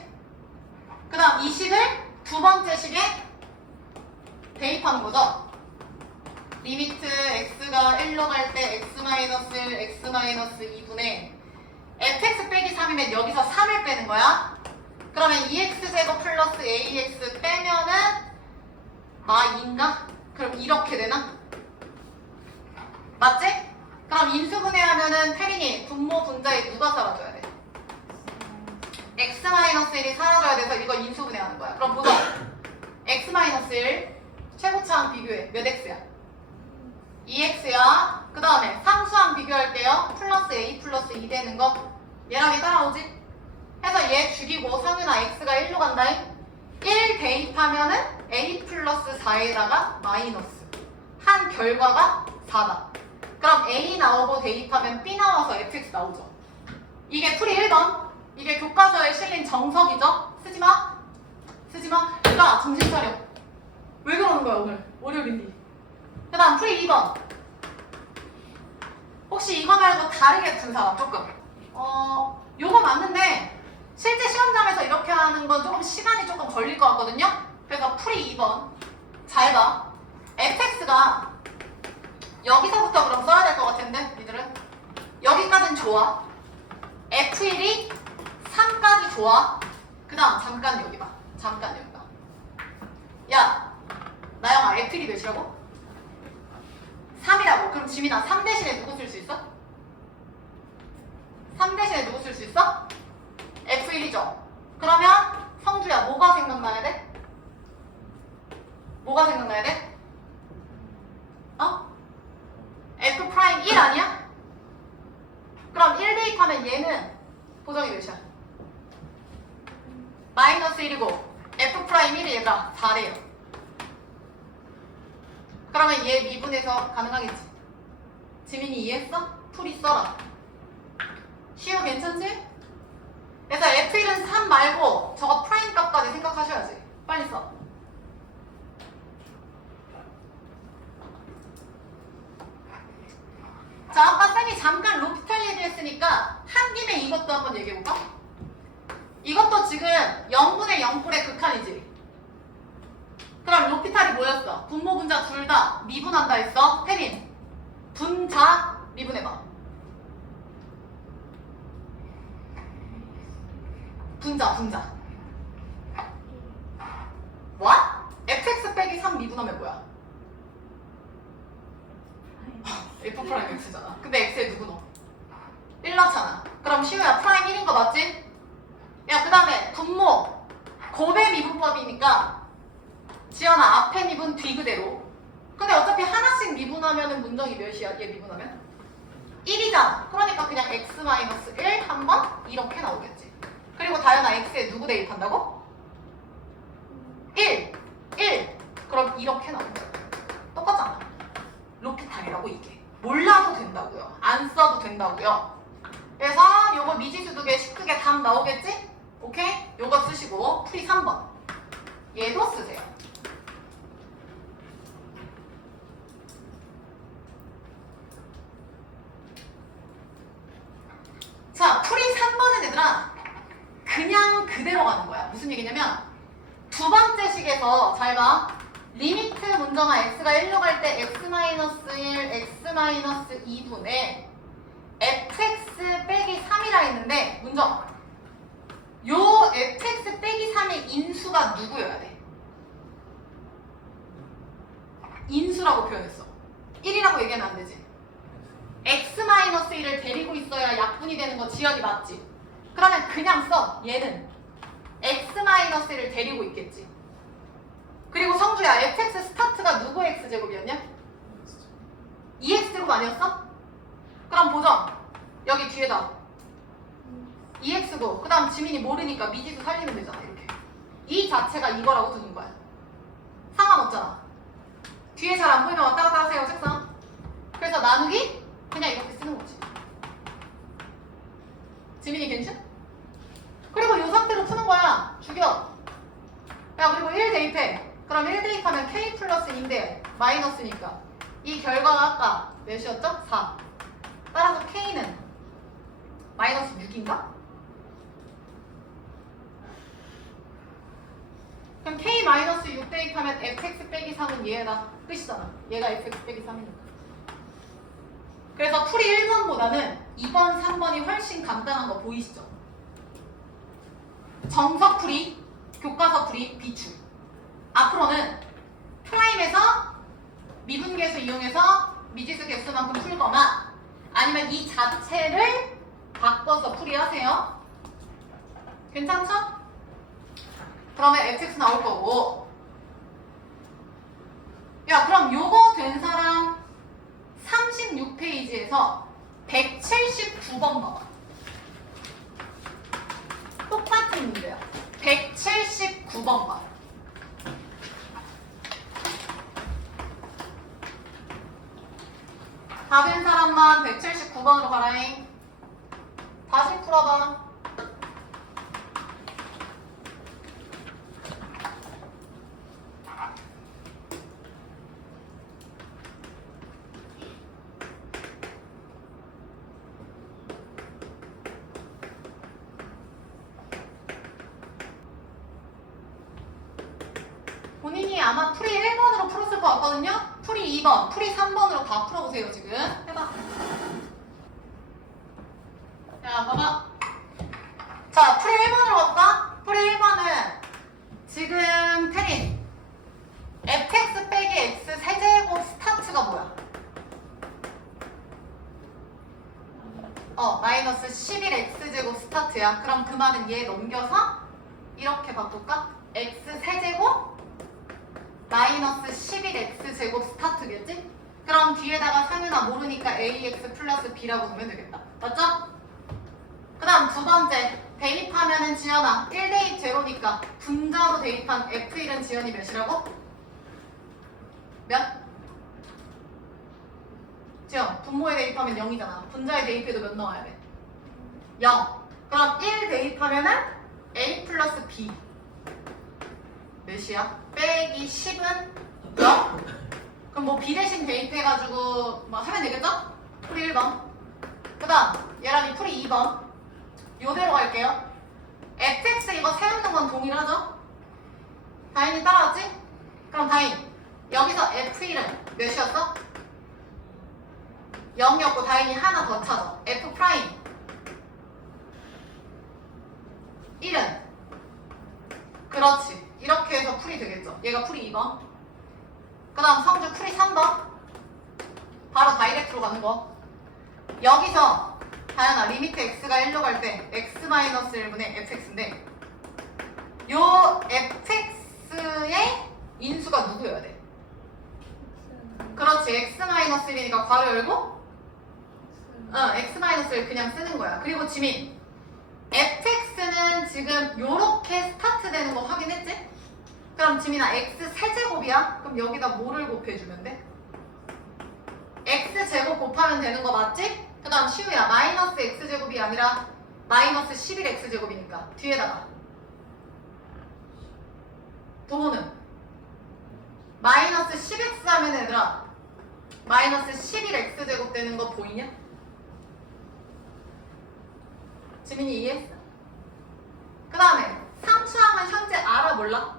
그 다음 이 식을 두 번째 식에 대입하는 거죠? 리미트 x가 1로 갈 때 x-1 x-2분의 fx 빼기 3이면 여기서 3을 빼는 거야. 그러면 2x제곱 플러스 ax 빼면은 마인가? 그럼 이렇게 되나? 맞지? 그럼 인수분해하면은 태린이 분모 분자에 누가 사라져야 돼? x-1이 사라져야 돼서 이거 인수분해하는 거야. 그럼 보자. x-1 최고차항 비교해. 몇 x야? 2x야. 그 다음에 상수항 비교할게요. 플러스 a 플러스 2 되는 거. 얘랑 얘 따라오지? 해서 얘 죽이고 상윤아 x가 1로 간다. 1 대입하면은 a 플러스 4에다가 마이너스 한 결과가 4다. 그럼 a 나오고 대입하면 b 나와서 fx 나오죠. 이게 풀이 1번. 이게 교과서에 실린 정석이죠. 쓰지마. 쓰지마. 야 정신 차려. 왜 그러는 거야 오늘? 월요일인데. 그 다음 풀이 2번. 혹시 이거 말고 다르게 든 사람 조금. 요거 맞는데 실제 시험장에서 이렇게 하는 건 조금 시간이 조금 걸릴 것 같거든요? 그래서 풀이 2번. 잘 봐. fx가 여기서부터 그럼 써야 될 것 같은데, 니들은? 여기까진 좋아. f1이 3까지 좋아. 그 다음, 잠깐 여기 봐. 잠깐 여기 봐. 야, 나영아, f1이 몇이라고? 3이라고. 그럼 지민아, 3 대신에 누구 쓸 수 있어? 3 대신에 누구 쓸 수 있어? F1이죠. 그러면 성주야 뭐가 생각나야 돼? 뭐가 생각나야 돼? F'1 아니야? 그럼 1 대입하면 얘는 보정이 몇이야? 마이너스 1이고 F'1이 얘가 4래요. 그러면 얘 미분해서 가능하겠지? 지민이 이해했어? 풀이 써라. 쉬워 괜찮지? 그래서 F1은 3 말고 저거 프라임 값까지 생각하셔야지. 빨리 써. 자, 아까 쌤이 잠깐 로피탈 얘기했으니까 한 김에 이것도 한번 얘기해볼까? 이것도 지금 0분의 0뿔의 극한이지. 그럼 로피탈이 뭐였어? 분모 분자 둘 다 미분한다 했어? 태민 분자 미분해봐. 분자. What? fx 빼기 3 미분하면 뭐야? f 프라임 x잖아. 근데 x에 누구 넣어? 1 넣잖아. 그럼 시우야 프라임 1인 거 맞지? 야, 그 다음에 분모 곱의 미분법이니까 지연아 앞에 미분 뒤 그대로. 근데 어차피 하나씩 미분하면은 문정이 몇이야? 얘 미분하면? 1이잖아. 그러니까 그냥 x-1 한 번 이렇게 나오겠지. 그리고 다현아 x에 누구 대입한다고? 1. 그럼 이렇게 나온다. 똑같잖아. 로피탈이라고 이게. 몰라도 된다고요. 안 써도 된다고요. 그래서 요거 미지수 2개, 식 2개 답 나오겠지? 오케이? 요거 쓰시고 풀이 3번. 얘도 쓰세요. 자, 풀이 3번은 얘들아 무슨 얘기냐면 두 번째 식에서 잘 봐. 리미트 문정아 x가 1로 갈 때 x-1, x-2분의 fx 빼기 3이라 했는데 문정 요 fx 빼기 3의 인수가 누구여야 돼? 인수라고 표현했어. 1이라고 얘기하면 안 되지. x-1을 데리고 있어야 약분이 되는 거 지연이 맞지? 그러면 그냥 써. 얘는 x-1을 데리고 있겠지. 그리고 성주야, fx 스타트가 누구 x제곱이었냐? 2x제곱 아니었어? 그럼 보정. 여기 뒤에다 2x고 그 다음 지민이 모르니까 미지수 살리면 되잖아. 이렇게. 이 자체가 이거라고 두는 거야. 상관없잖아. 뒤에 잘 안 보이면 왔다 갔다 하세요, 책상. 그래서 나누기? 그냥 이렇게 쓰는 거지. 지민이 괜찮? 그리고 이 상태로 푸는 거야. 죽여. 야, 그리고 1 대입해. 그럼 1 대입하면 k 플러스 2인데 마이너스니까 이 결과가 아까 몇이었죠? 4. 따라서 k는 마이너스 6인가? 그럼 k 마이너스 6 대입하면 fx 빼기 3은 얘다. 끝이잖아. 얘가 fx 빼기 3이니까. 그래서 풀이 1번보다는 2번, 3번이 훨씬 간단한 거 보이시죠? 정석 풀이, 교과서 풀이, 비추. 앞으로는 프라임에서 미분계수 이용해서 미지수 개수만큼 풀거나 아니면 이 자체를 바꿔서 풀이하세요. 괜찮죠? 그러면 fx 나올 거고. 야, 그럼 요거 된 사람 36페이지에서 179번 봐봐. 똑같은 문제야. 179번 봐. 다 된 사람만 179번으로 가라잉. 다시 풀어봐. 본인이 아마 풀이 1번으로 풀었을 것 같거든요? 풀이 2번, 풀이 3번으로 다 풀어보세요, 지금. 해봐. 자, 봐봐. 자, 풀이 1번으로 갈까? 풀이 1번은 지금 태린 fx 빼기 x 세제곱 스타트가 뭐야? 마이너스 11x제곱 스타트야. 그럼 그 말은 얘 넘겨서 이렇게 바꿀까? x 세제곱 마이너스 11x제곱 스타트겠지? 그럼 뒤에다가 상윤아 모르니까 ax 플러스 b라고 보면 되겠다. 맞죠? 그 다음 두 번째 대입하면은 지연아 1대입 제로니까 분자로 대입한 f1은 지연이 몇이라고? 몇? 지연 분모에 대입하면 0이잖아. 분자에 대입해도 몇 넣어야 돼? 0. 그럼 1 대입하면은 a 플러스 b 몇이야? 빼기 10은 0? 그럼 뭐 b 대신 대입해가지고 뭐 하면 되겠죠? 풀이 1번. 그 다음 얘랑이 풀이 2번. 요대로 갈게요. fx 이거 세우는 건 동일하죠? 다인이 따라왔지? 그럼 다인 여기서 f1은 몇이었어? 0이었고 다인이 하나 더 찾아. f 프라임 1은 그렇지. 이렇게 해서 풀이 되겠죠. 얘가 풀이 2번. 그 다음 성주 풀이 3번. 바로 다이렉트로 가는 거. 여기서 다현아 리미트 x가 1로 갈 때 x-1분의 fx인데 요 fx의 인수가 누구여야 돼? 그렇지. x-1이니까 괄호 열고 x-를 그냥 쓰는 거야. 그리고 지민 fx는 지금 요렇게 스타트 되는 거 확인했지? 그럼 지민아 x 세제곱이야? 그럼 여기다 뭐를 곱해주면 돼? x제곱 곱하면 되는 거 맞지? 그 다음 시우야 마이너스 x제곱이 아니라 마이너스 11x제곱이니까 뒤에다가 부호는 마이너스 10x 하면 얘들아 마이너스 11x제곱 되는 거 보이냐? 지민이 이해했어? 그 다음에 상수항은 몰라?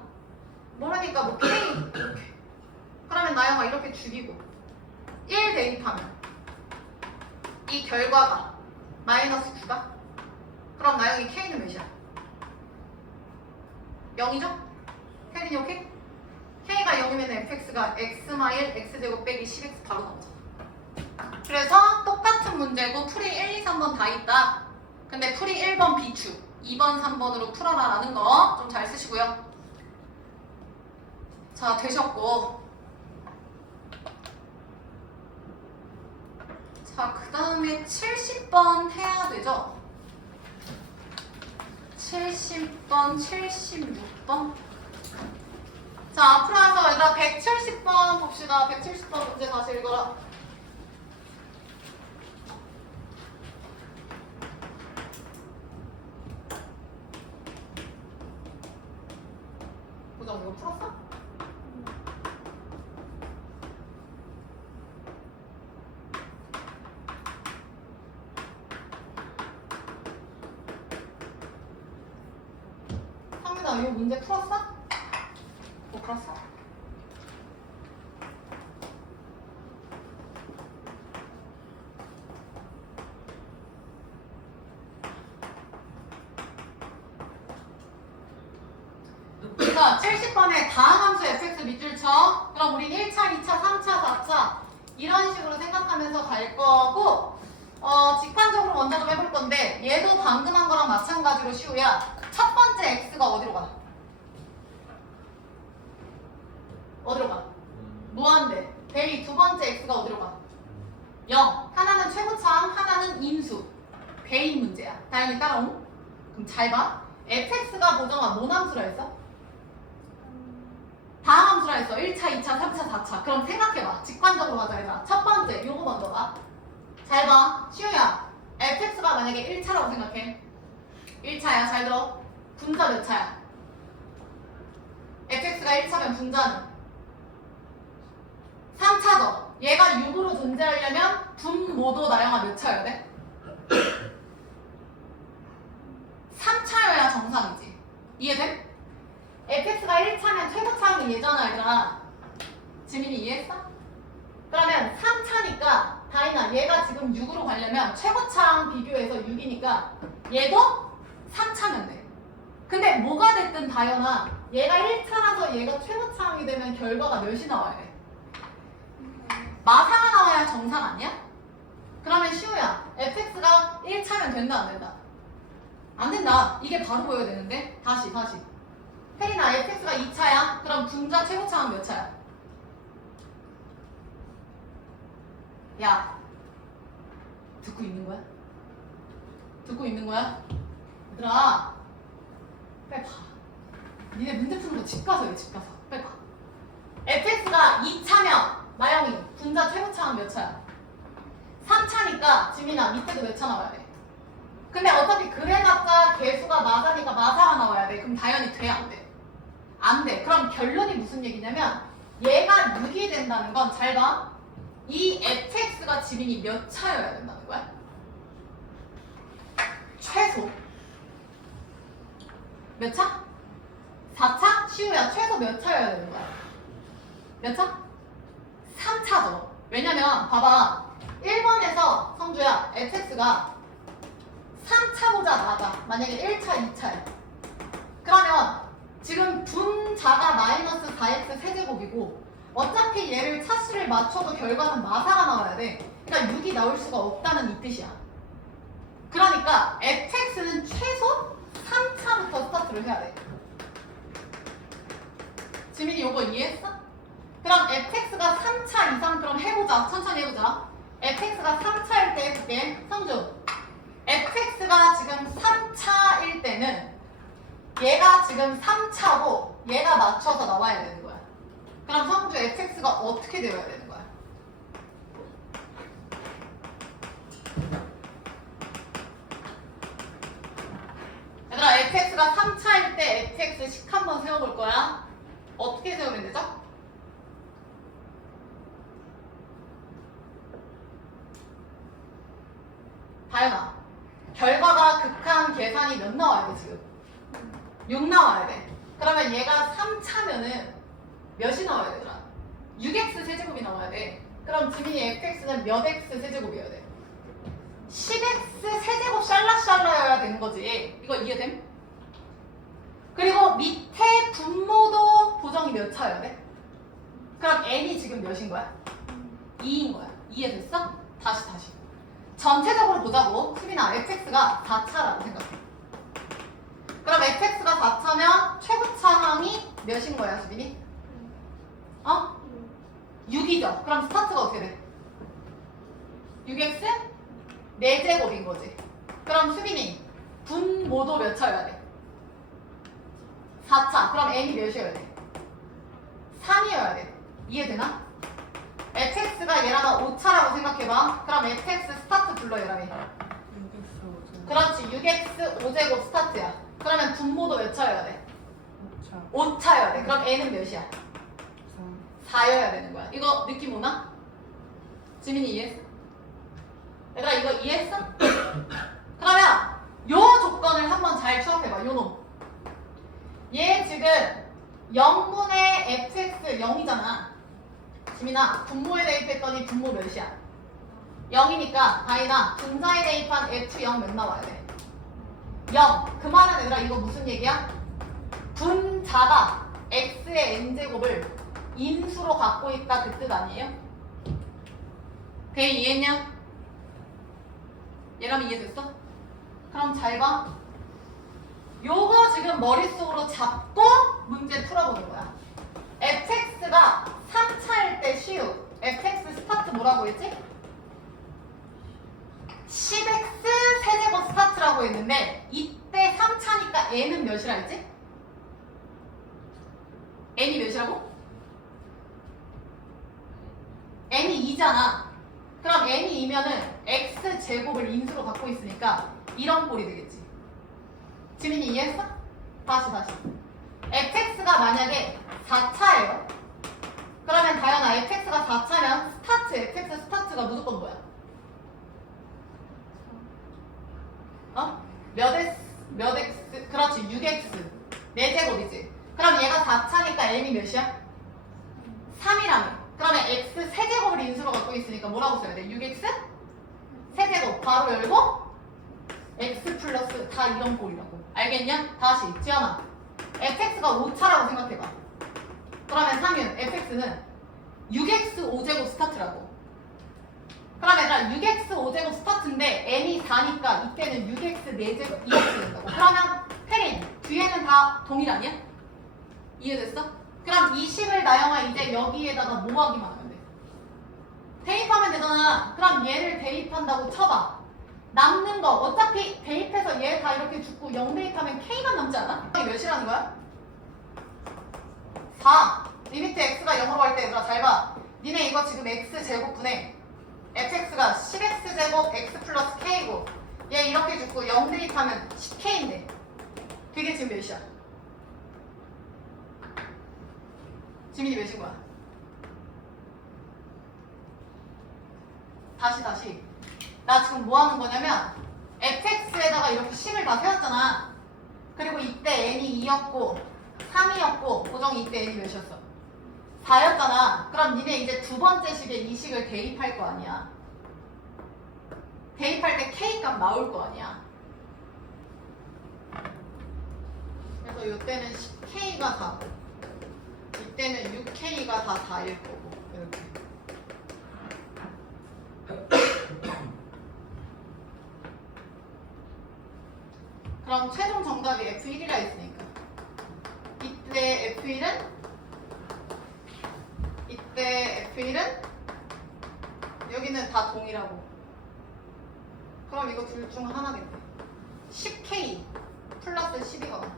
모르니까 뭐 K 이렇게. 그러면 나영아 이렇게 죽이고 1 대입하면 이 결과가 마이너스 9가? 그럼 나영이 K는 몇이야? 0이죠? 혜린이 오케이? K가 0이면 fx가 x마일 x제곱 빼기 10x 바로 나오잖아. 그래서 똑같은 문제고 풀이 1, 2, 3번 다 있다. 근데 풀이 1번 비추 2번, 3번으로 풀어라 라는 거 좀 잘 쓰시고요. 자, 되셨고. 자, 그 다음에 70번 해야 되죠? 70번, 76번. 자, 앞으로 와서 얘들아 170번 봅시다. 170번 문제 다시 읽어라. 보정 이거 풀었어? 상민아 이거 문제 풀었어? 못 풀었어? 자, 70번에 다음 함수 fx 밑줄 쳐. 그럼 우린 1차, 2차, 3차, 4차 이런 식으로 생각하면서 갈 거고 직관적으로 먼저 좀 해볼 건데 얘도 방금 한 거랑 마찬가지로 시우야. 첫 번째 x가 어디로 가? 어디로 가? 무한대. 대위 두 번째 x가 어디로 가? 0. 하나는 최고차항, 하나는 인수. 대인 문제야. 다행히 따라오. 그럼 잘 봐. fx가 보정아 뭔 함수라 했어? 다음 함수라 했어. 1차, 2차, 3차, 4차. 그럼 생각해봐. 직관적으로 가자 얘들아. 첫 번째 요거 먼저 봐. 잘 봐. 시우야. fx가 만약에 1차라고 생각해. 1차야. 잘 들어. 분자 몇 차야? fx가 1차면 분자는 3차죠. 얘가 6으로 존재하려면 분모도 나영아 몇 차여야 돼? 3차여야 정상이지. 이해돼? fx가 1차면 최고차항이 얘잖아 얘들아. 지민이 이해했어? 그러면 3차니까 다인아 얘가 지금 6으로 가려면 최고차항 비교해서 6이니까 얘도 3차면 돼. 근데 뭐가 됐든 다현아 얘가 1차라서 얘가 최고차항이 되면 결과가 몇이 나와야 돼? 마사가 나와야 정상 아니야? 그러면 시우야 fx가 1차면 된다 안 된다? 안 된다. 이게 바로 보여야 되는데 다시 혜린아 fx가 2차야? 그럼 분자 최고차항 몇 차야? 야 듣고 있는 거야? 듣고 있는 거야? 얘들아 빨리 봐. 니네 문제 푸는 거 집 가서 해. 집 가서 빨리 봐. fx가 2차면 나영이 분자 최고차항 몇 차야? 3차니까 지민아 밑에도 몇 차 나와야 돼? 근데 어차피 그래봤자 개수가 마사니까 마사가 나와야 돼. 그럼 당연히 돼? 안 돼? 안 돼. 그럼 결론이 무슨 얘기냐면 얘가 6이 된다는 건 잘 봐. 이 fx가 지민이 몇 차여야 된다는 거야? 최소 몇 차? 4차? 시우야 최소 몇 차여야 되는 거야? 몇 차? 3차죠. 왜냐면 봐봐 1번에서 성주야 fx가 3차보다 낮아. 만약에 1차, 2차야. 그러면 지금 분자가 마이너스 4x 세제곱이고 어차피 얘를 차수를 맞춰도 결과는 마사가 나와야 돼. 그러니까 6이 나올 수가 없다는 이 뜻이야. 그러니까 fx는 최소 3차부터 스타트를 해야 돼. 지민이 요거 이해했어? 그럼 fx가 3차 이상 그럼 해보자. 천천히 해보자. fx가 3차일 때 해볼게. 성주 fx가 지금 3차일 때는 얘가 지금 3차고 얘가 맞춰서 나와야 되는 거야. 그럼 성주 fx가 어떻게 되어야 되는 거야? 얘들아 fx가 3차일 때 fx식 한번 세워볼 거야. 어떻게 세우면 되죠? 다현아 결과가 극한 계산이 몇 나와야 돼 지금? 6 나와야 돼. 그러면 얘가 3차면은 몇이 나와야 되더라? 6x 세제곱이 나와야 돼. 그럼 지민이 fx는 몇 x 세제곱이어야 돼? 10x 세제곱 샬라샬라여야 되는 거지. 이거 이해됨? 그리고 밑에 분모도 보정이 몇 차여야 돼? 그럼 n이 지금 몇인 거야? 2인 거야. 이해됐어? 다시. 전체적으로 보자고. 수빈아, fx가 4차라고 생각해. 그럼 fx가 4차면 최고차항이 몇인 거야, 수빈이? 6이죠. 그럼 스타트가 어떻게 돼? 6x? 4제곱인 거지. 그럼 수빈이 분모도 몇 차여야 돼? 4차. 그럼 n이 몇이어야 돼? 3이어야 돼. 이해되나? fx가 얘랑 5차라고 생각해봐. 그럼 fx 스타트 불러 얘랑이. 그렇지. 6x 5제곱 스타트야. 그러면 분모도 몇 차여야 돼? 5차여야 돼. 그럼 n은 몇이야? 4여야 되는 거야. 이거 느낌 오나? 지민이 이해했어? 얘들아 이거 이해했어? 그러면 요 조건을 한번 잘 추억해봐. 요 놈. 얘 지금 0분의 fx 0이잖아. 지민아 분모에 대입했더니 분모 몇이야? 0이니까 다이나 분사에 대입한 f0 몇 나와야 돼? 0. 그 말은 얘들아 이거 무슨 얘기야? 분자가 x의 n제곱을 인수로 갖고 있다 그 뜻 아니에요? 대 이해했냐? 얘랑 이해됐어? 그럼 잘 봐. 요거 지금 머릿속으로 잡고 문제 풀어보는 거야. fx가 3차일 때 시우 fx 스타트 뭐라고 했지? 10x 세제곱 스타트라고 했는데 이때 3차니까 n은 몇이라 했지? n이 몇이라고? n이 2잖아. 그럼 n이 2면은 x제곱을 인수로 갖고 있으니까 이런 꼴이 되겠지. 지민이 이해했어? 다시. fx가 만약에 4차예요. 그러면 다현아 fx가 4차면 스타트, fx 스타트가 무조건 뭐야? 몇 x? 그렇지 6x 4제곱이지. 그럼 얘가 4차니까 n이 몇이야? 3이라며. 그러면 x 세제곱을 인수로 갖고 있으니까 뭐라고 써야 돼? 6x 세제곱 바로 열고 x 플러스 다 이런 꼴이라고. 알겠냐? 다시 지연아 fx가 5차라고 생각해봐. 그러면 3은 fx는 6x 5제곱 스타트라고. 그럼 얘들아 6x 5제곱 스타트인데 n이 4니까 이때는 6x 4제곱 2x 된다고. 그러면 혜린 뒤에는 다 동일 아니야? 이해됐어? 그럼 이 식을 나영아 이제 여기에다가 뭐 하기만 하면 돼? 대입하면 되잖아. 그럼 얘를 대입한다고 쳐봐. 남는 거 어차피 대입해서 얘 다 이렇게 죽고 0 대입하면 k만 남지 않아? 이게 몇이라는 거야? 4. 리미트 x가 0으로 갈 때 얘들아 잘 봐. 니네 이거 지금 x제곱분에 fx가 10x제곱 x 플러스 k고 얘 이렇게 죽고 0 대입하면 10k인데 그게 지금 몇이야? 지민이 몇인 거야? 다시. 나 지금 뭐 하는 거냐면 fx에다가 이렇게 10을 다 세웠잖아. 그리고 이때 n이 2였고 3이었고 고정이 이때 n이 몇이었어? 4였잖아. 그럼 니네 이제 두 번째 식에 이 식을 대입할 거 아니야. 대입할 때 k값 나올 거 아니야. 그래서 이때는 10k가 4고 이때는 6k가 다 4일 거고 이렇게. 그럼 최종 정답이 F1이라 있으니까 이때 F1은 여기는 다 동일하고 그럼 이거 둘 중 하나겠네. 10K 플러스 10이거나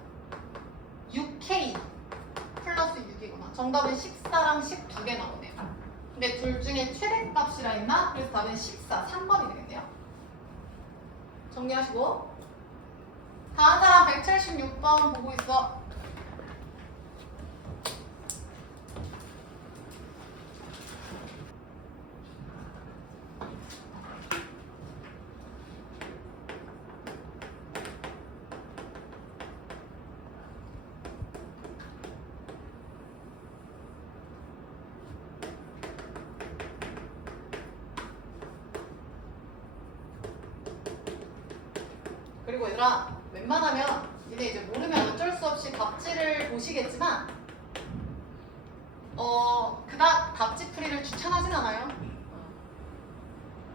6K 플러스 6이구나. 정답은 14랑 10 두 개 나오네요. 근데 둘 중에 최대값이라 했나? 그래서 답은 14, 3번이 되겠네요. 정리하시고 다음 사람 176번 보고 있어. 얘들아 웬만하면 니네 이제 모르면 어쩔 수 없이 답지를 보시겠지만 그닥 답지풀이를 추천하진 않아요.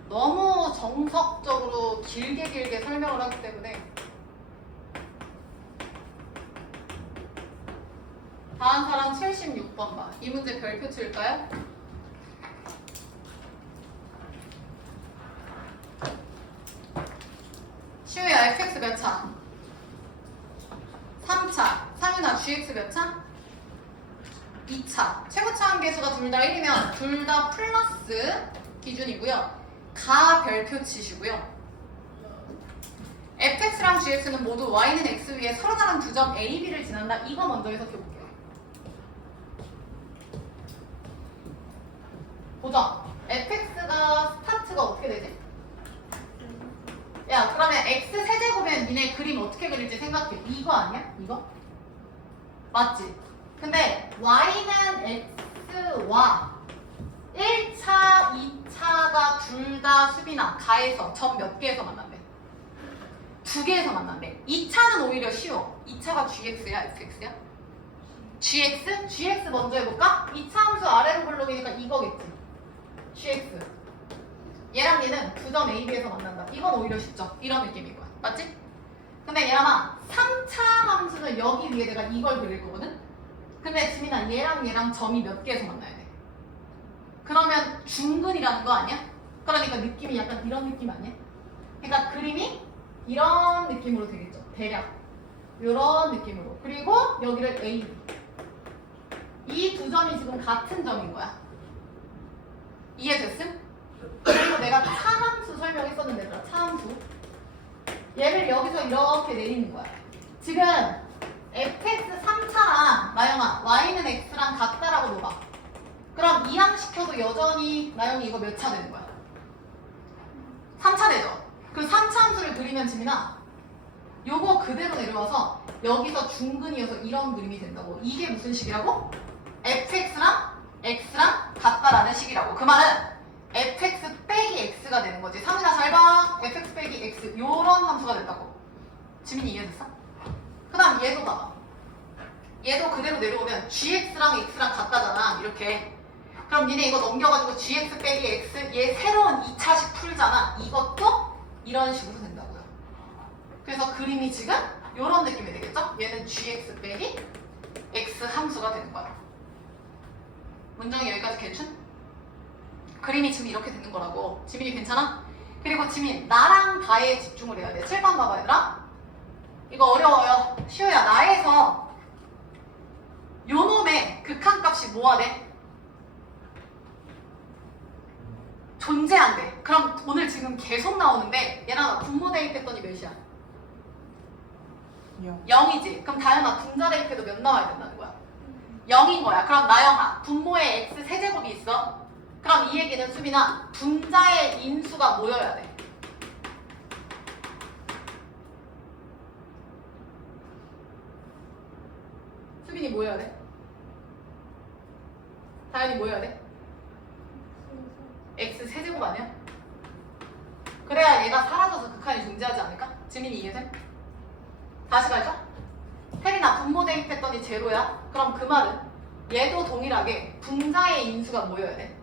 너무 정석적으로 길게 설명을 하기 때문에. 다음 사람 76번 봐. 이 문제 별표 칠까요? 시우야 fx 몇 차? 3차. 상윤아 gx 몇 차? 2차. 최고차 함계수가 둘 다 1이면 둘 다 플러스 기준이고요. 가 별표 치시고요. fx랑 gx는 모두 y는 x 위에 서로 다른 두 점 a, b를 지난다. 이거 먼저 해석해볼게요. 보자. fx가 스타트가 어떻게 되지? 야 그러면 x 세제곱이면 니네 그림 어떻게 그릴지 생각해. 이거 아니야? 이거? 맞지? 근데 y는 x와 1차, 2차가 둘 다 수빈아 가에서 점 몇 개에서 만난대? 두 개에서 만난대. 2차는 오히려 쉬워. 2차가 gx야 fx야? gx? gx 먼저 해볼까? 2차 함수 아래로 블록이니까 이거겠지. gx 얘랑 얘는 두 점 a, b에서 만난다. 이건 오히려 쉽죠. 이런 느낌인 거야. 맞지? 근데 얘랑아 3차 함수는 여기 위에 내가 이걸 그릴 거거든? 근데 지민아 얘랑 점이 몇 개에서 만나야 돼? 그러면 중근이라는 거 아니야? 그러니까 느낌이 약간 이런 느낌 아니야? 그러니까 그림이 이런 느낌으로 되겠죠. 대략 이런 느낌으로. 그리고 여기를 A, B. 이 두 점이 지금 같은 점인 거야. 이해됐음? 그리고 내가 차함수 설명했었는데 얘들아 차함수 얘를 여기서 이렇게 내리는 거야. 지금 fx 3차랑 나영아 y는 x랑 같다라고 놓아. 그럼 이항시켜도 여전히 나영이 이거 몇 차 되는 거야? 3차 되죠? 그 3차 함수를 그리면 지민아 요거 그대로 내려와서 여기서 중근이어서 이런 그림이 된다고. 이게 무슨 식이라고? fx랑 x랑 같다라는 식이라고. 그 말은 fx 빼기 x가 되는 거지. 상민아 잘 봐. fx 빼기 x 요런 함수가 된다고. 지민이 이해됐어? 그 다음 얘도 봐봐. 얘도 그대로 내려오면 gx랑 x랑 같다잖아. 이렇게. 그럼 니네 이거 넘겨가지고 gx 빼기 x 얘 새로운 2차식 풀잖아. 이것도 이런 식으로 된다고요. 그래서 그림이 지금 이런 느낌이 되겠죠? 얘는 gx 빼기 x 함수가 되는 거야. 문정이 여기까지 괜찮? 그림이 지금 이렇게 되는 거라고. 지민이 괜찮아? 그리고 지민 나랑 다에 집중을 해야 돼. 7번 봐봐 얘들아. 이거 어려워요. 시우야 나에서 요 놈의 극한값이 뭐가 돼? 존재한대. 그럼 오늘 지금 계속 나오는데 얘랑 분모 대입했더니 몇이야? 0이지. 그럼 다현아 분자 대입해도 몇 나와야 된다는 거야? 0인 거야. 그럼 나영아 분모에 x 세제곱이 있어. 그럼 이 얘기는 수빈아 분자의 인수가 모여야 돼. 수빈이 모여야 돼? 다현이 모여야 돼? x 세제곱 아니야? 그래야 얘가 사라져서 극한이 존재하지 않을까? 지민이 이해돼? 다시 갈까? 혜린아 분모 대입했더니 제로야? 그럼 그 말은 얘도 동일하게 분자의 인수가 모여야 돼.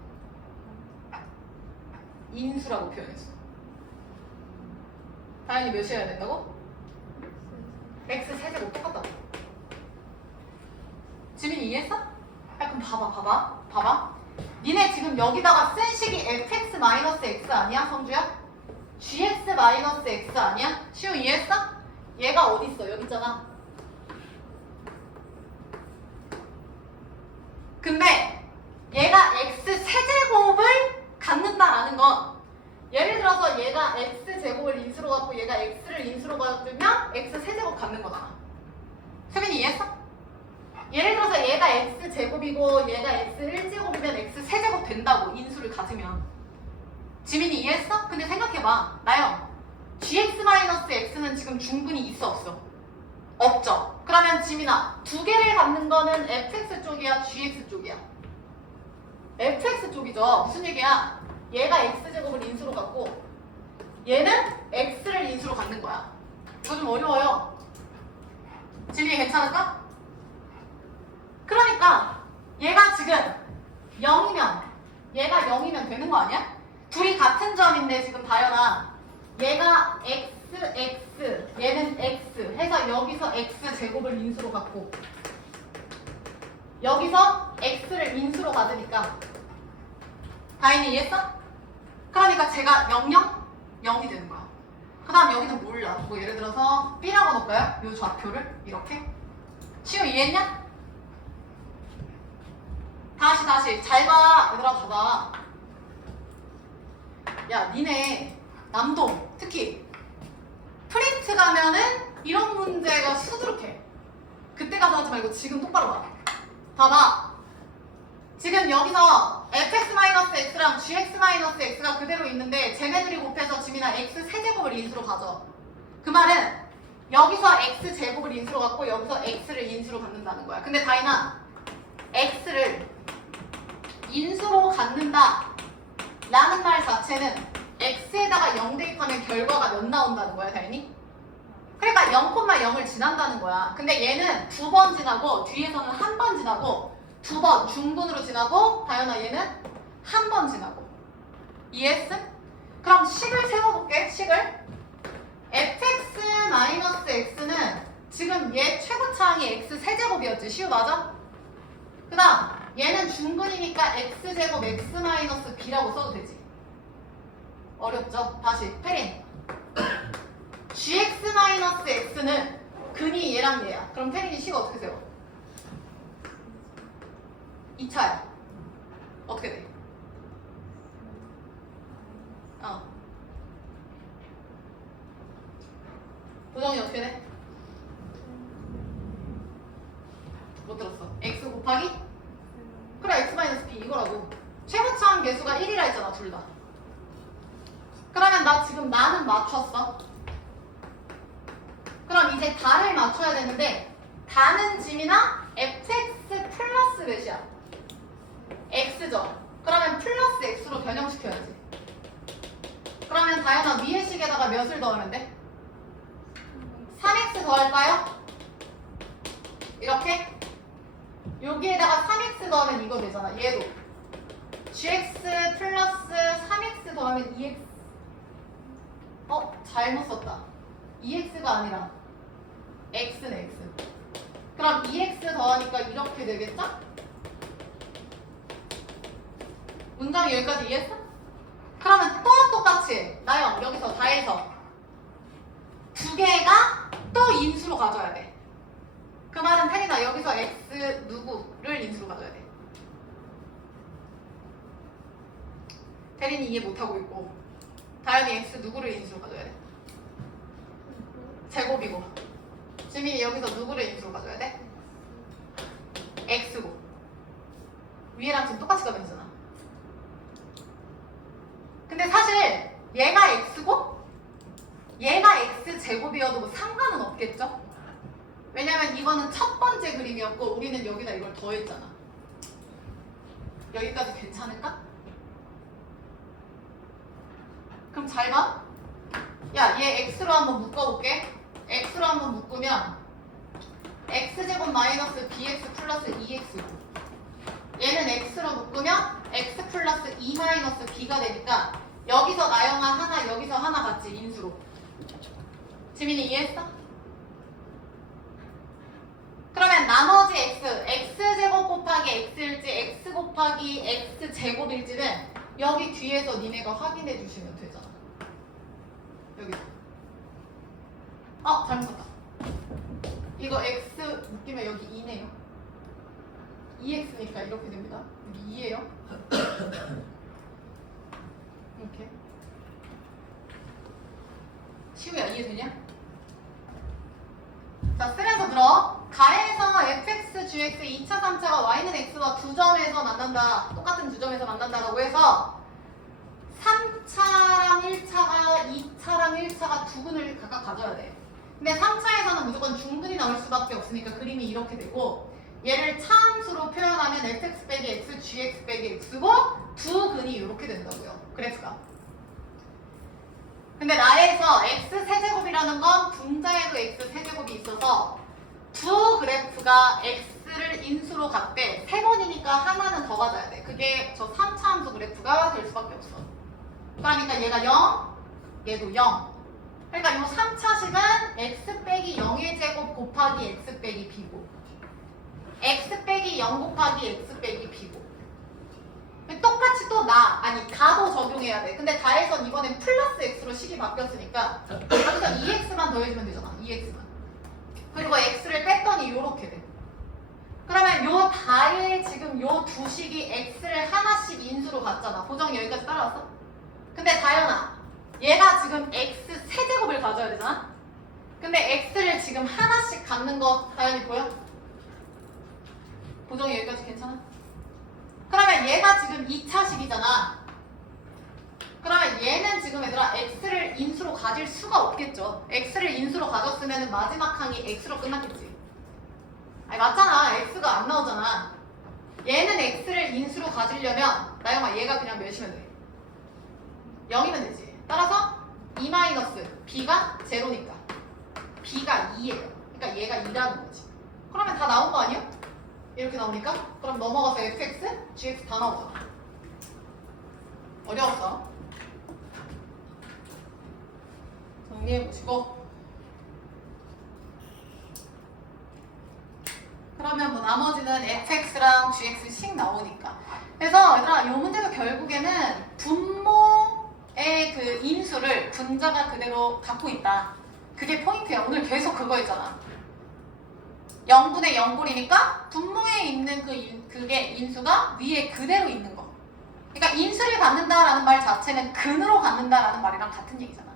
인수라고 표현했어. 다현이 몇이어야 된다고? x 세제곱 똑같다고. 지민이 이해했어? 아 그럼 봐봐. 니네 지금 여기다가 쓴 식이 fx-x 아니야 성주야? gx-x 아니야? 시우 이해했어? 얘가 어딨어? 여기 있잖아. 근데 얘가 x 세제곱을 갖는다라는 건 예를 들어서 얘가 x제곱을 인수로 갖고 얘가 x를 인수로 가주면 x 세제곱 갖는 거잖아. 수빈이 이해했어? 예를 들어서 얘가 x제곱이고 얘가 x 1제곱이면 x 세제곱 된다고 인수를 가지면. 지민이 이해했어? 근데 생각해봐. 나영 gx-x는 지금 중근이 있어 없어? 없죠. 그러면 지민아 두 개를 갖는 거는 fx 쪽이야 gx 쪽이야? fx 쪽이죠. 무슨 얘기야? 얘가 x제곱을 인수로 갖고 얘는 x를 인수로 갖는 거야. 이거 좀 어려워요. 진리 괜찮을까? 그러니까 얘가 지금 0이면 얘가 0이면 되는 거 아니야? 둘이 같은 점인데 지금 다현아 얘가 x, x, 얘는 x 해서 여기서 x 제곱을 인수로 갖고 여기서 x를 인수로 가지니까 다현이 이해했어? 그러니까 제가 0, 0, 0이 되는 거야. 그 다음 여기는 몰라. 뭐 예를 들어서 B라고 넣을까요? 요 좌표를 이렇게. 시우 이해했냐? 다시 잘 봐. 얘들아 봐봐. 야 니네 남동 특히 프린트 가면은 이런 문제가 수두룩해. 그때 가서 하지 말고 지금 똑바로 봐. 봐봐. 지금 여기서 fx-x랑 gx-x가 그대로 있는데 쟤네들이 곱해서 지민아 x 세제곱을 인수로 가져. 그 말은 여기서 x 제곱을 인수로 갖고 여기서 x를 인수로 갖는다는 거야. 근데 다인아 x를 인수로 갖는다 라는 말 자체는 x에다가 0 대입하면 결과가 몇 나온다는 거야 다인이? 그러니까 0,0을 지난다는 거야. 근데 얘는 2번 지나고 뒤에서는 한 번 지나고 2번 중분으로 지나고 다현아 얘는 한 번 지나고. 이해했음? 그럼 식을 세워볼게. 식을 fx-x는 지금 얘 최고차항이 x 세제곱이었지. 시우 맞아? 그 다음 얘는 중분이니까 x제곱 x-b라고 써도 되지. 어렵죠? 다시 페린 gx-x는 근이 얘랑 얘야. 그럼 페린이 식 어떻게 세워? 2차야. 어떻게 돼? 도정이 어떻게 돼? 못 들었어. x 곱하기? 그래 x-b 이거라고. 최고차항 개수가 1이라 했잖아 둘 다. 그러면 나 지금 나는 맞췄어. 그럼 이제 다를 맞춰야 되는데 다는 지민아 fx 플러스 몇이야? x죠. 그러면 플러스 x로 변형시켜야지. 그러면 다현아 위의 식에다가 몇을 더하면 돼? 3x 더할까요? 이렇게? 여기에다가 3x 더하면 이거 되잖아. 얘도 gx 플러스 3x 더하면 2x. 잘못 썼다. 2x가 아니라 x는 x. 그럼 2x 더하니까 이렇게 되겠죠? 문장이 여기까지 이해했어? 그러면 또 똑같이 나영 여기서 다해서 두 개가 또 인수로 가져야 돼. 그 말은 태린아 여기서 x 누구를 인수로 가져야 돼. 태린이 이해 못하고 있고 다현이 x 누구를 인수로 가져야 돼? 제곱이고 지민이 여기서 누구를 인수로 가져야 돼? x고 위에랑 지금 똑같이 가면 되잖아. 근데 사실 얘가 x고 얘가 x제곱이어도 뭐 상관은 없겠죠? 왜냐면 이거는 첫 번째 그림이었고 우리는 여기다 이걸 더했잖아. 여기까지 괜찮을까? 그럼 잘 봐. 야, 얘 x로 한번 묶어볼게. x로 한번 묶으면 x제곱 마이너스 bx 플러스 2x고 얘는 x로 묶으면 x 플러스 2 마이너스 b가 되니까 여기서 나영아 하나 여기서 하나 같이 인수로. 지민이 이해했어? 그러면 나머지 x제곱 곱하기 x일지 x 곱하기 x제곱일지는 여기 뒤에서 니네가 확인해 주시면 되잖아. 여기서. 잘못 썼다. 이거 x 묶이면 여기 2네요. 2x니까 이렇게 됩니다. 여기 2예요. 이렇게. 시우야 이해되냐? 자, 쓰면서 들어. 가에서 fx, gx 2차, 3차가 y는 x와 두 점에서 만난다. 똑같은 두 점에서 만난다라고 해서 3차랑 1차가 2차랑 1차가 두 근을 각각 가져야 돼. 근데 3차에서는 무조건 중근이 나올 수밖에 없으니까 그림이 이렇게 되고 얘를 차함수로 표현하면 fx 빼기 x, gx 빼기 x고 두 근이 이렇게 된다고요. 그래프가. 근데 나에서 x 세제곱이라는 건 분자에도 x 세제곱이 있어서 두 그래프가 x를 인수로 갔대. 세 번이니까 하나는 더 가져야 돼. 그게 저 3차 함수 그래프가 될 수밖에 없어. 그러니까 얘가 0, 얘도 0. 그러니까 이 3차식은 x 빼기 0의 제곱 곱하기 x 빼기 b고 x 빼기 0 곱하기 x 빼기 b고 똑같이 또 다도 적용해야 돼. 근데 다에선 이번엔 플러스 x로 식이 바뀌었으니까 여기서 2x만 더해주면 되잖아. 2x만. 그리고 x를 뺐더니 요렇게 돼. 그러면 요 다에 지금 요 두 식이 x를 하나씩 인수로 갔잖아. 보정이 여기까지 따라왔어? 근데 다현아, 얘가 지금 x 세제곱을 가져야 되잖아? 근데 x를 지금 하나씩 갖는 거 다현이 보여? 보정이 여기까지 괜찮아? 그러면 얘가 지금 2차식이잖아. 그러면 얘는 지금 얘들아 x를 인수로 가질 수가 없겠죠. x를 인수로 가졌으면 마지막 항이 x로 끝났겠지. 아니 맞잖아. x가 안 나오잖아. 얘는 x를 인수로 가지려면 나영아 얘가 그냥 몇이면 돼? 0이면 되지. 따라서 2 b가 제로니까 b가 2예요. 그러니까 얘가 2라는 거지. 그러면 다 나온 거 아니야? 이렇게 나오니까? 그럼 넘어가서 fx, gx 다 나오잖아. 어려웠어? 정리해보시고 그러면 뭐 나머지는 fx랑 gx씩 나오니까. 그래서 얘들아 이 문제도 결국에는 분모의 그 인수를 분자가 그대로 갖고 있다. 그게 포인트야. 오늘 계속 그거 있잖아. 0분의 0꼴이니까 분모에 있는 그게 인수가 위에 그대로 있는 거. 그러니까 인수를 갖는다라는 말 자체는 근으로 갖는다라는 말이랑 같은 얘기잖아.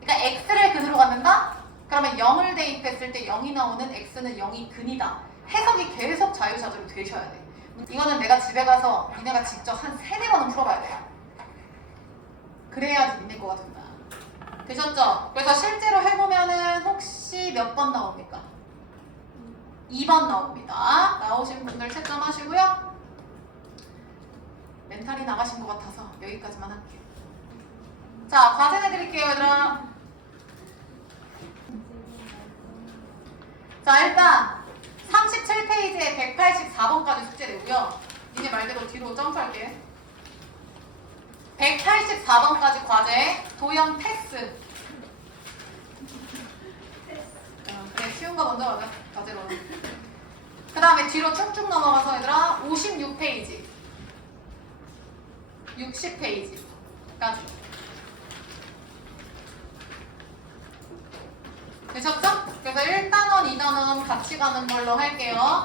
그러니까 x를 근으로 갖는다? 그러면 0을 대입했을 때 0이 나오는 x는 0이 근이다. 해석이 계속 자유자재로 되셔야 돼. 이거는 내가 집에 가서 니네가 직접 한 3-4번은 풀어봐야 돼요. 그래야지 니네 거가 된다. 되셨죠? 그래서 실제로 해보면은 혹시 몇 번 나옵니까? 2번 나옵니다. 나오신 분들 채점하시고요. 멘탈이 나가신 것 같아서 여기까지만 할게요. 자, 과제 내드릴게요, 얘들아. 자, 일단 37페이지에 184번까지 숙제되고요. 니네 말대로 뒤로 점프할게. 184번까지 과제, 도형 패스. 그래, 쉬운 거 먼저 가자, 과제로. 그 다음에 뒤로 쭉쭉 넘어가서 얘들아 56페이지, 60페이지까지. 되셨죠? 그래서 1단원, 2단원 같이 가는 걸로 할게요.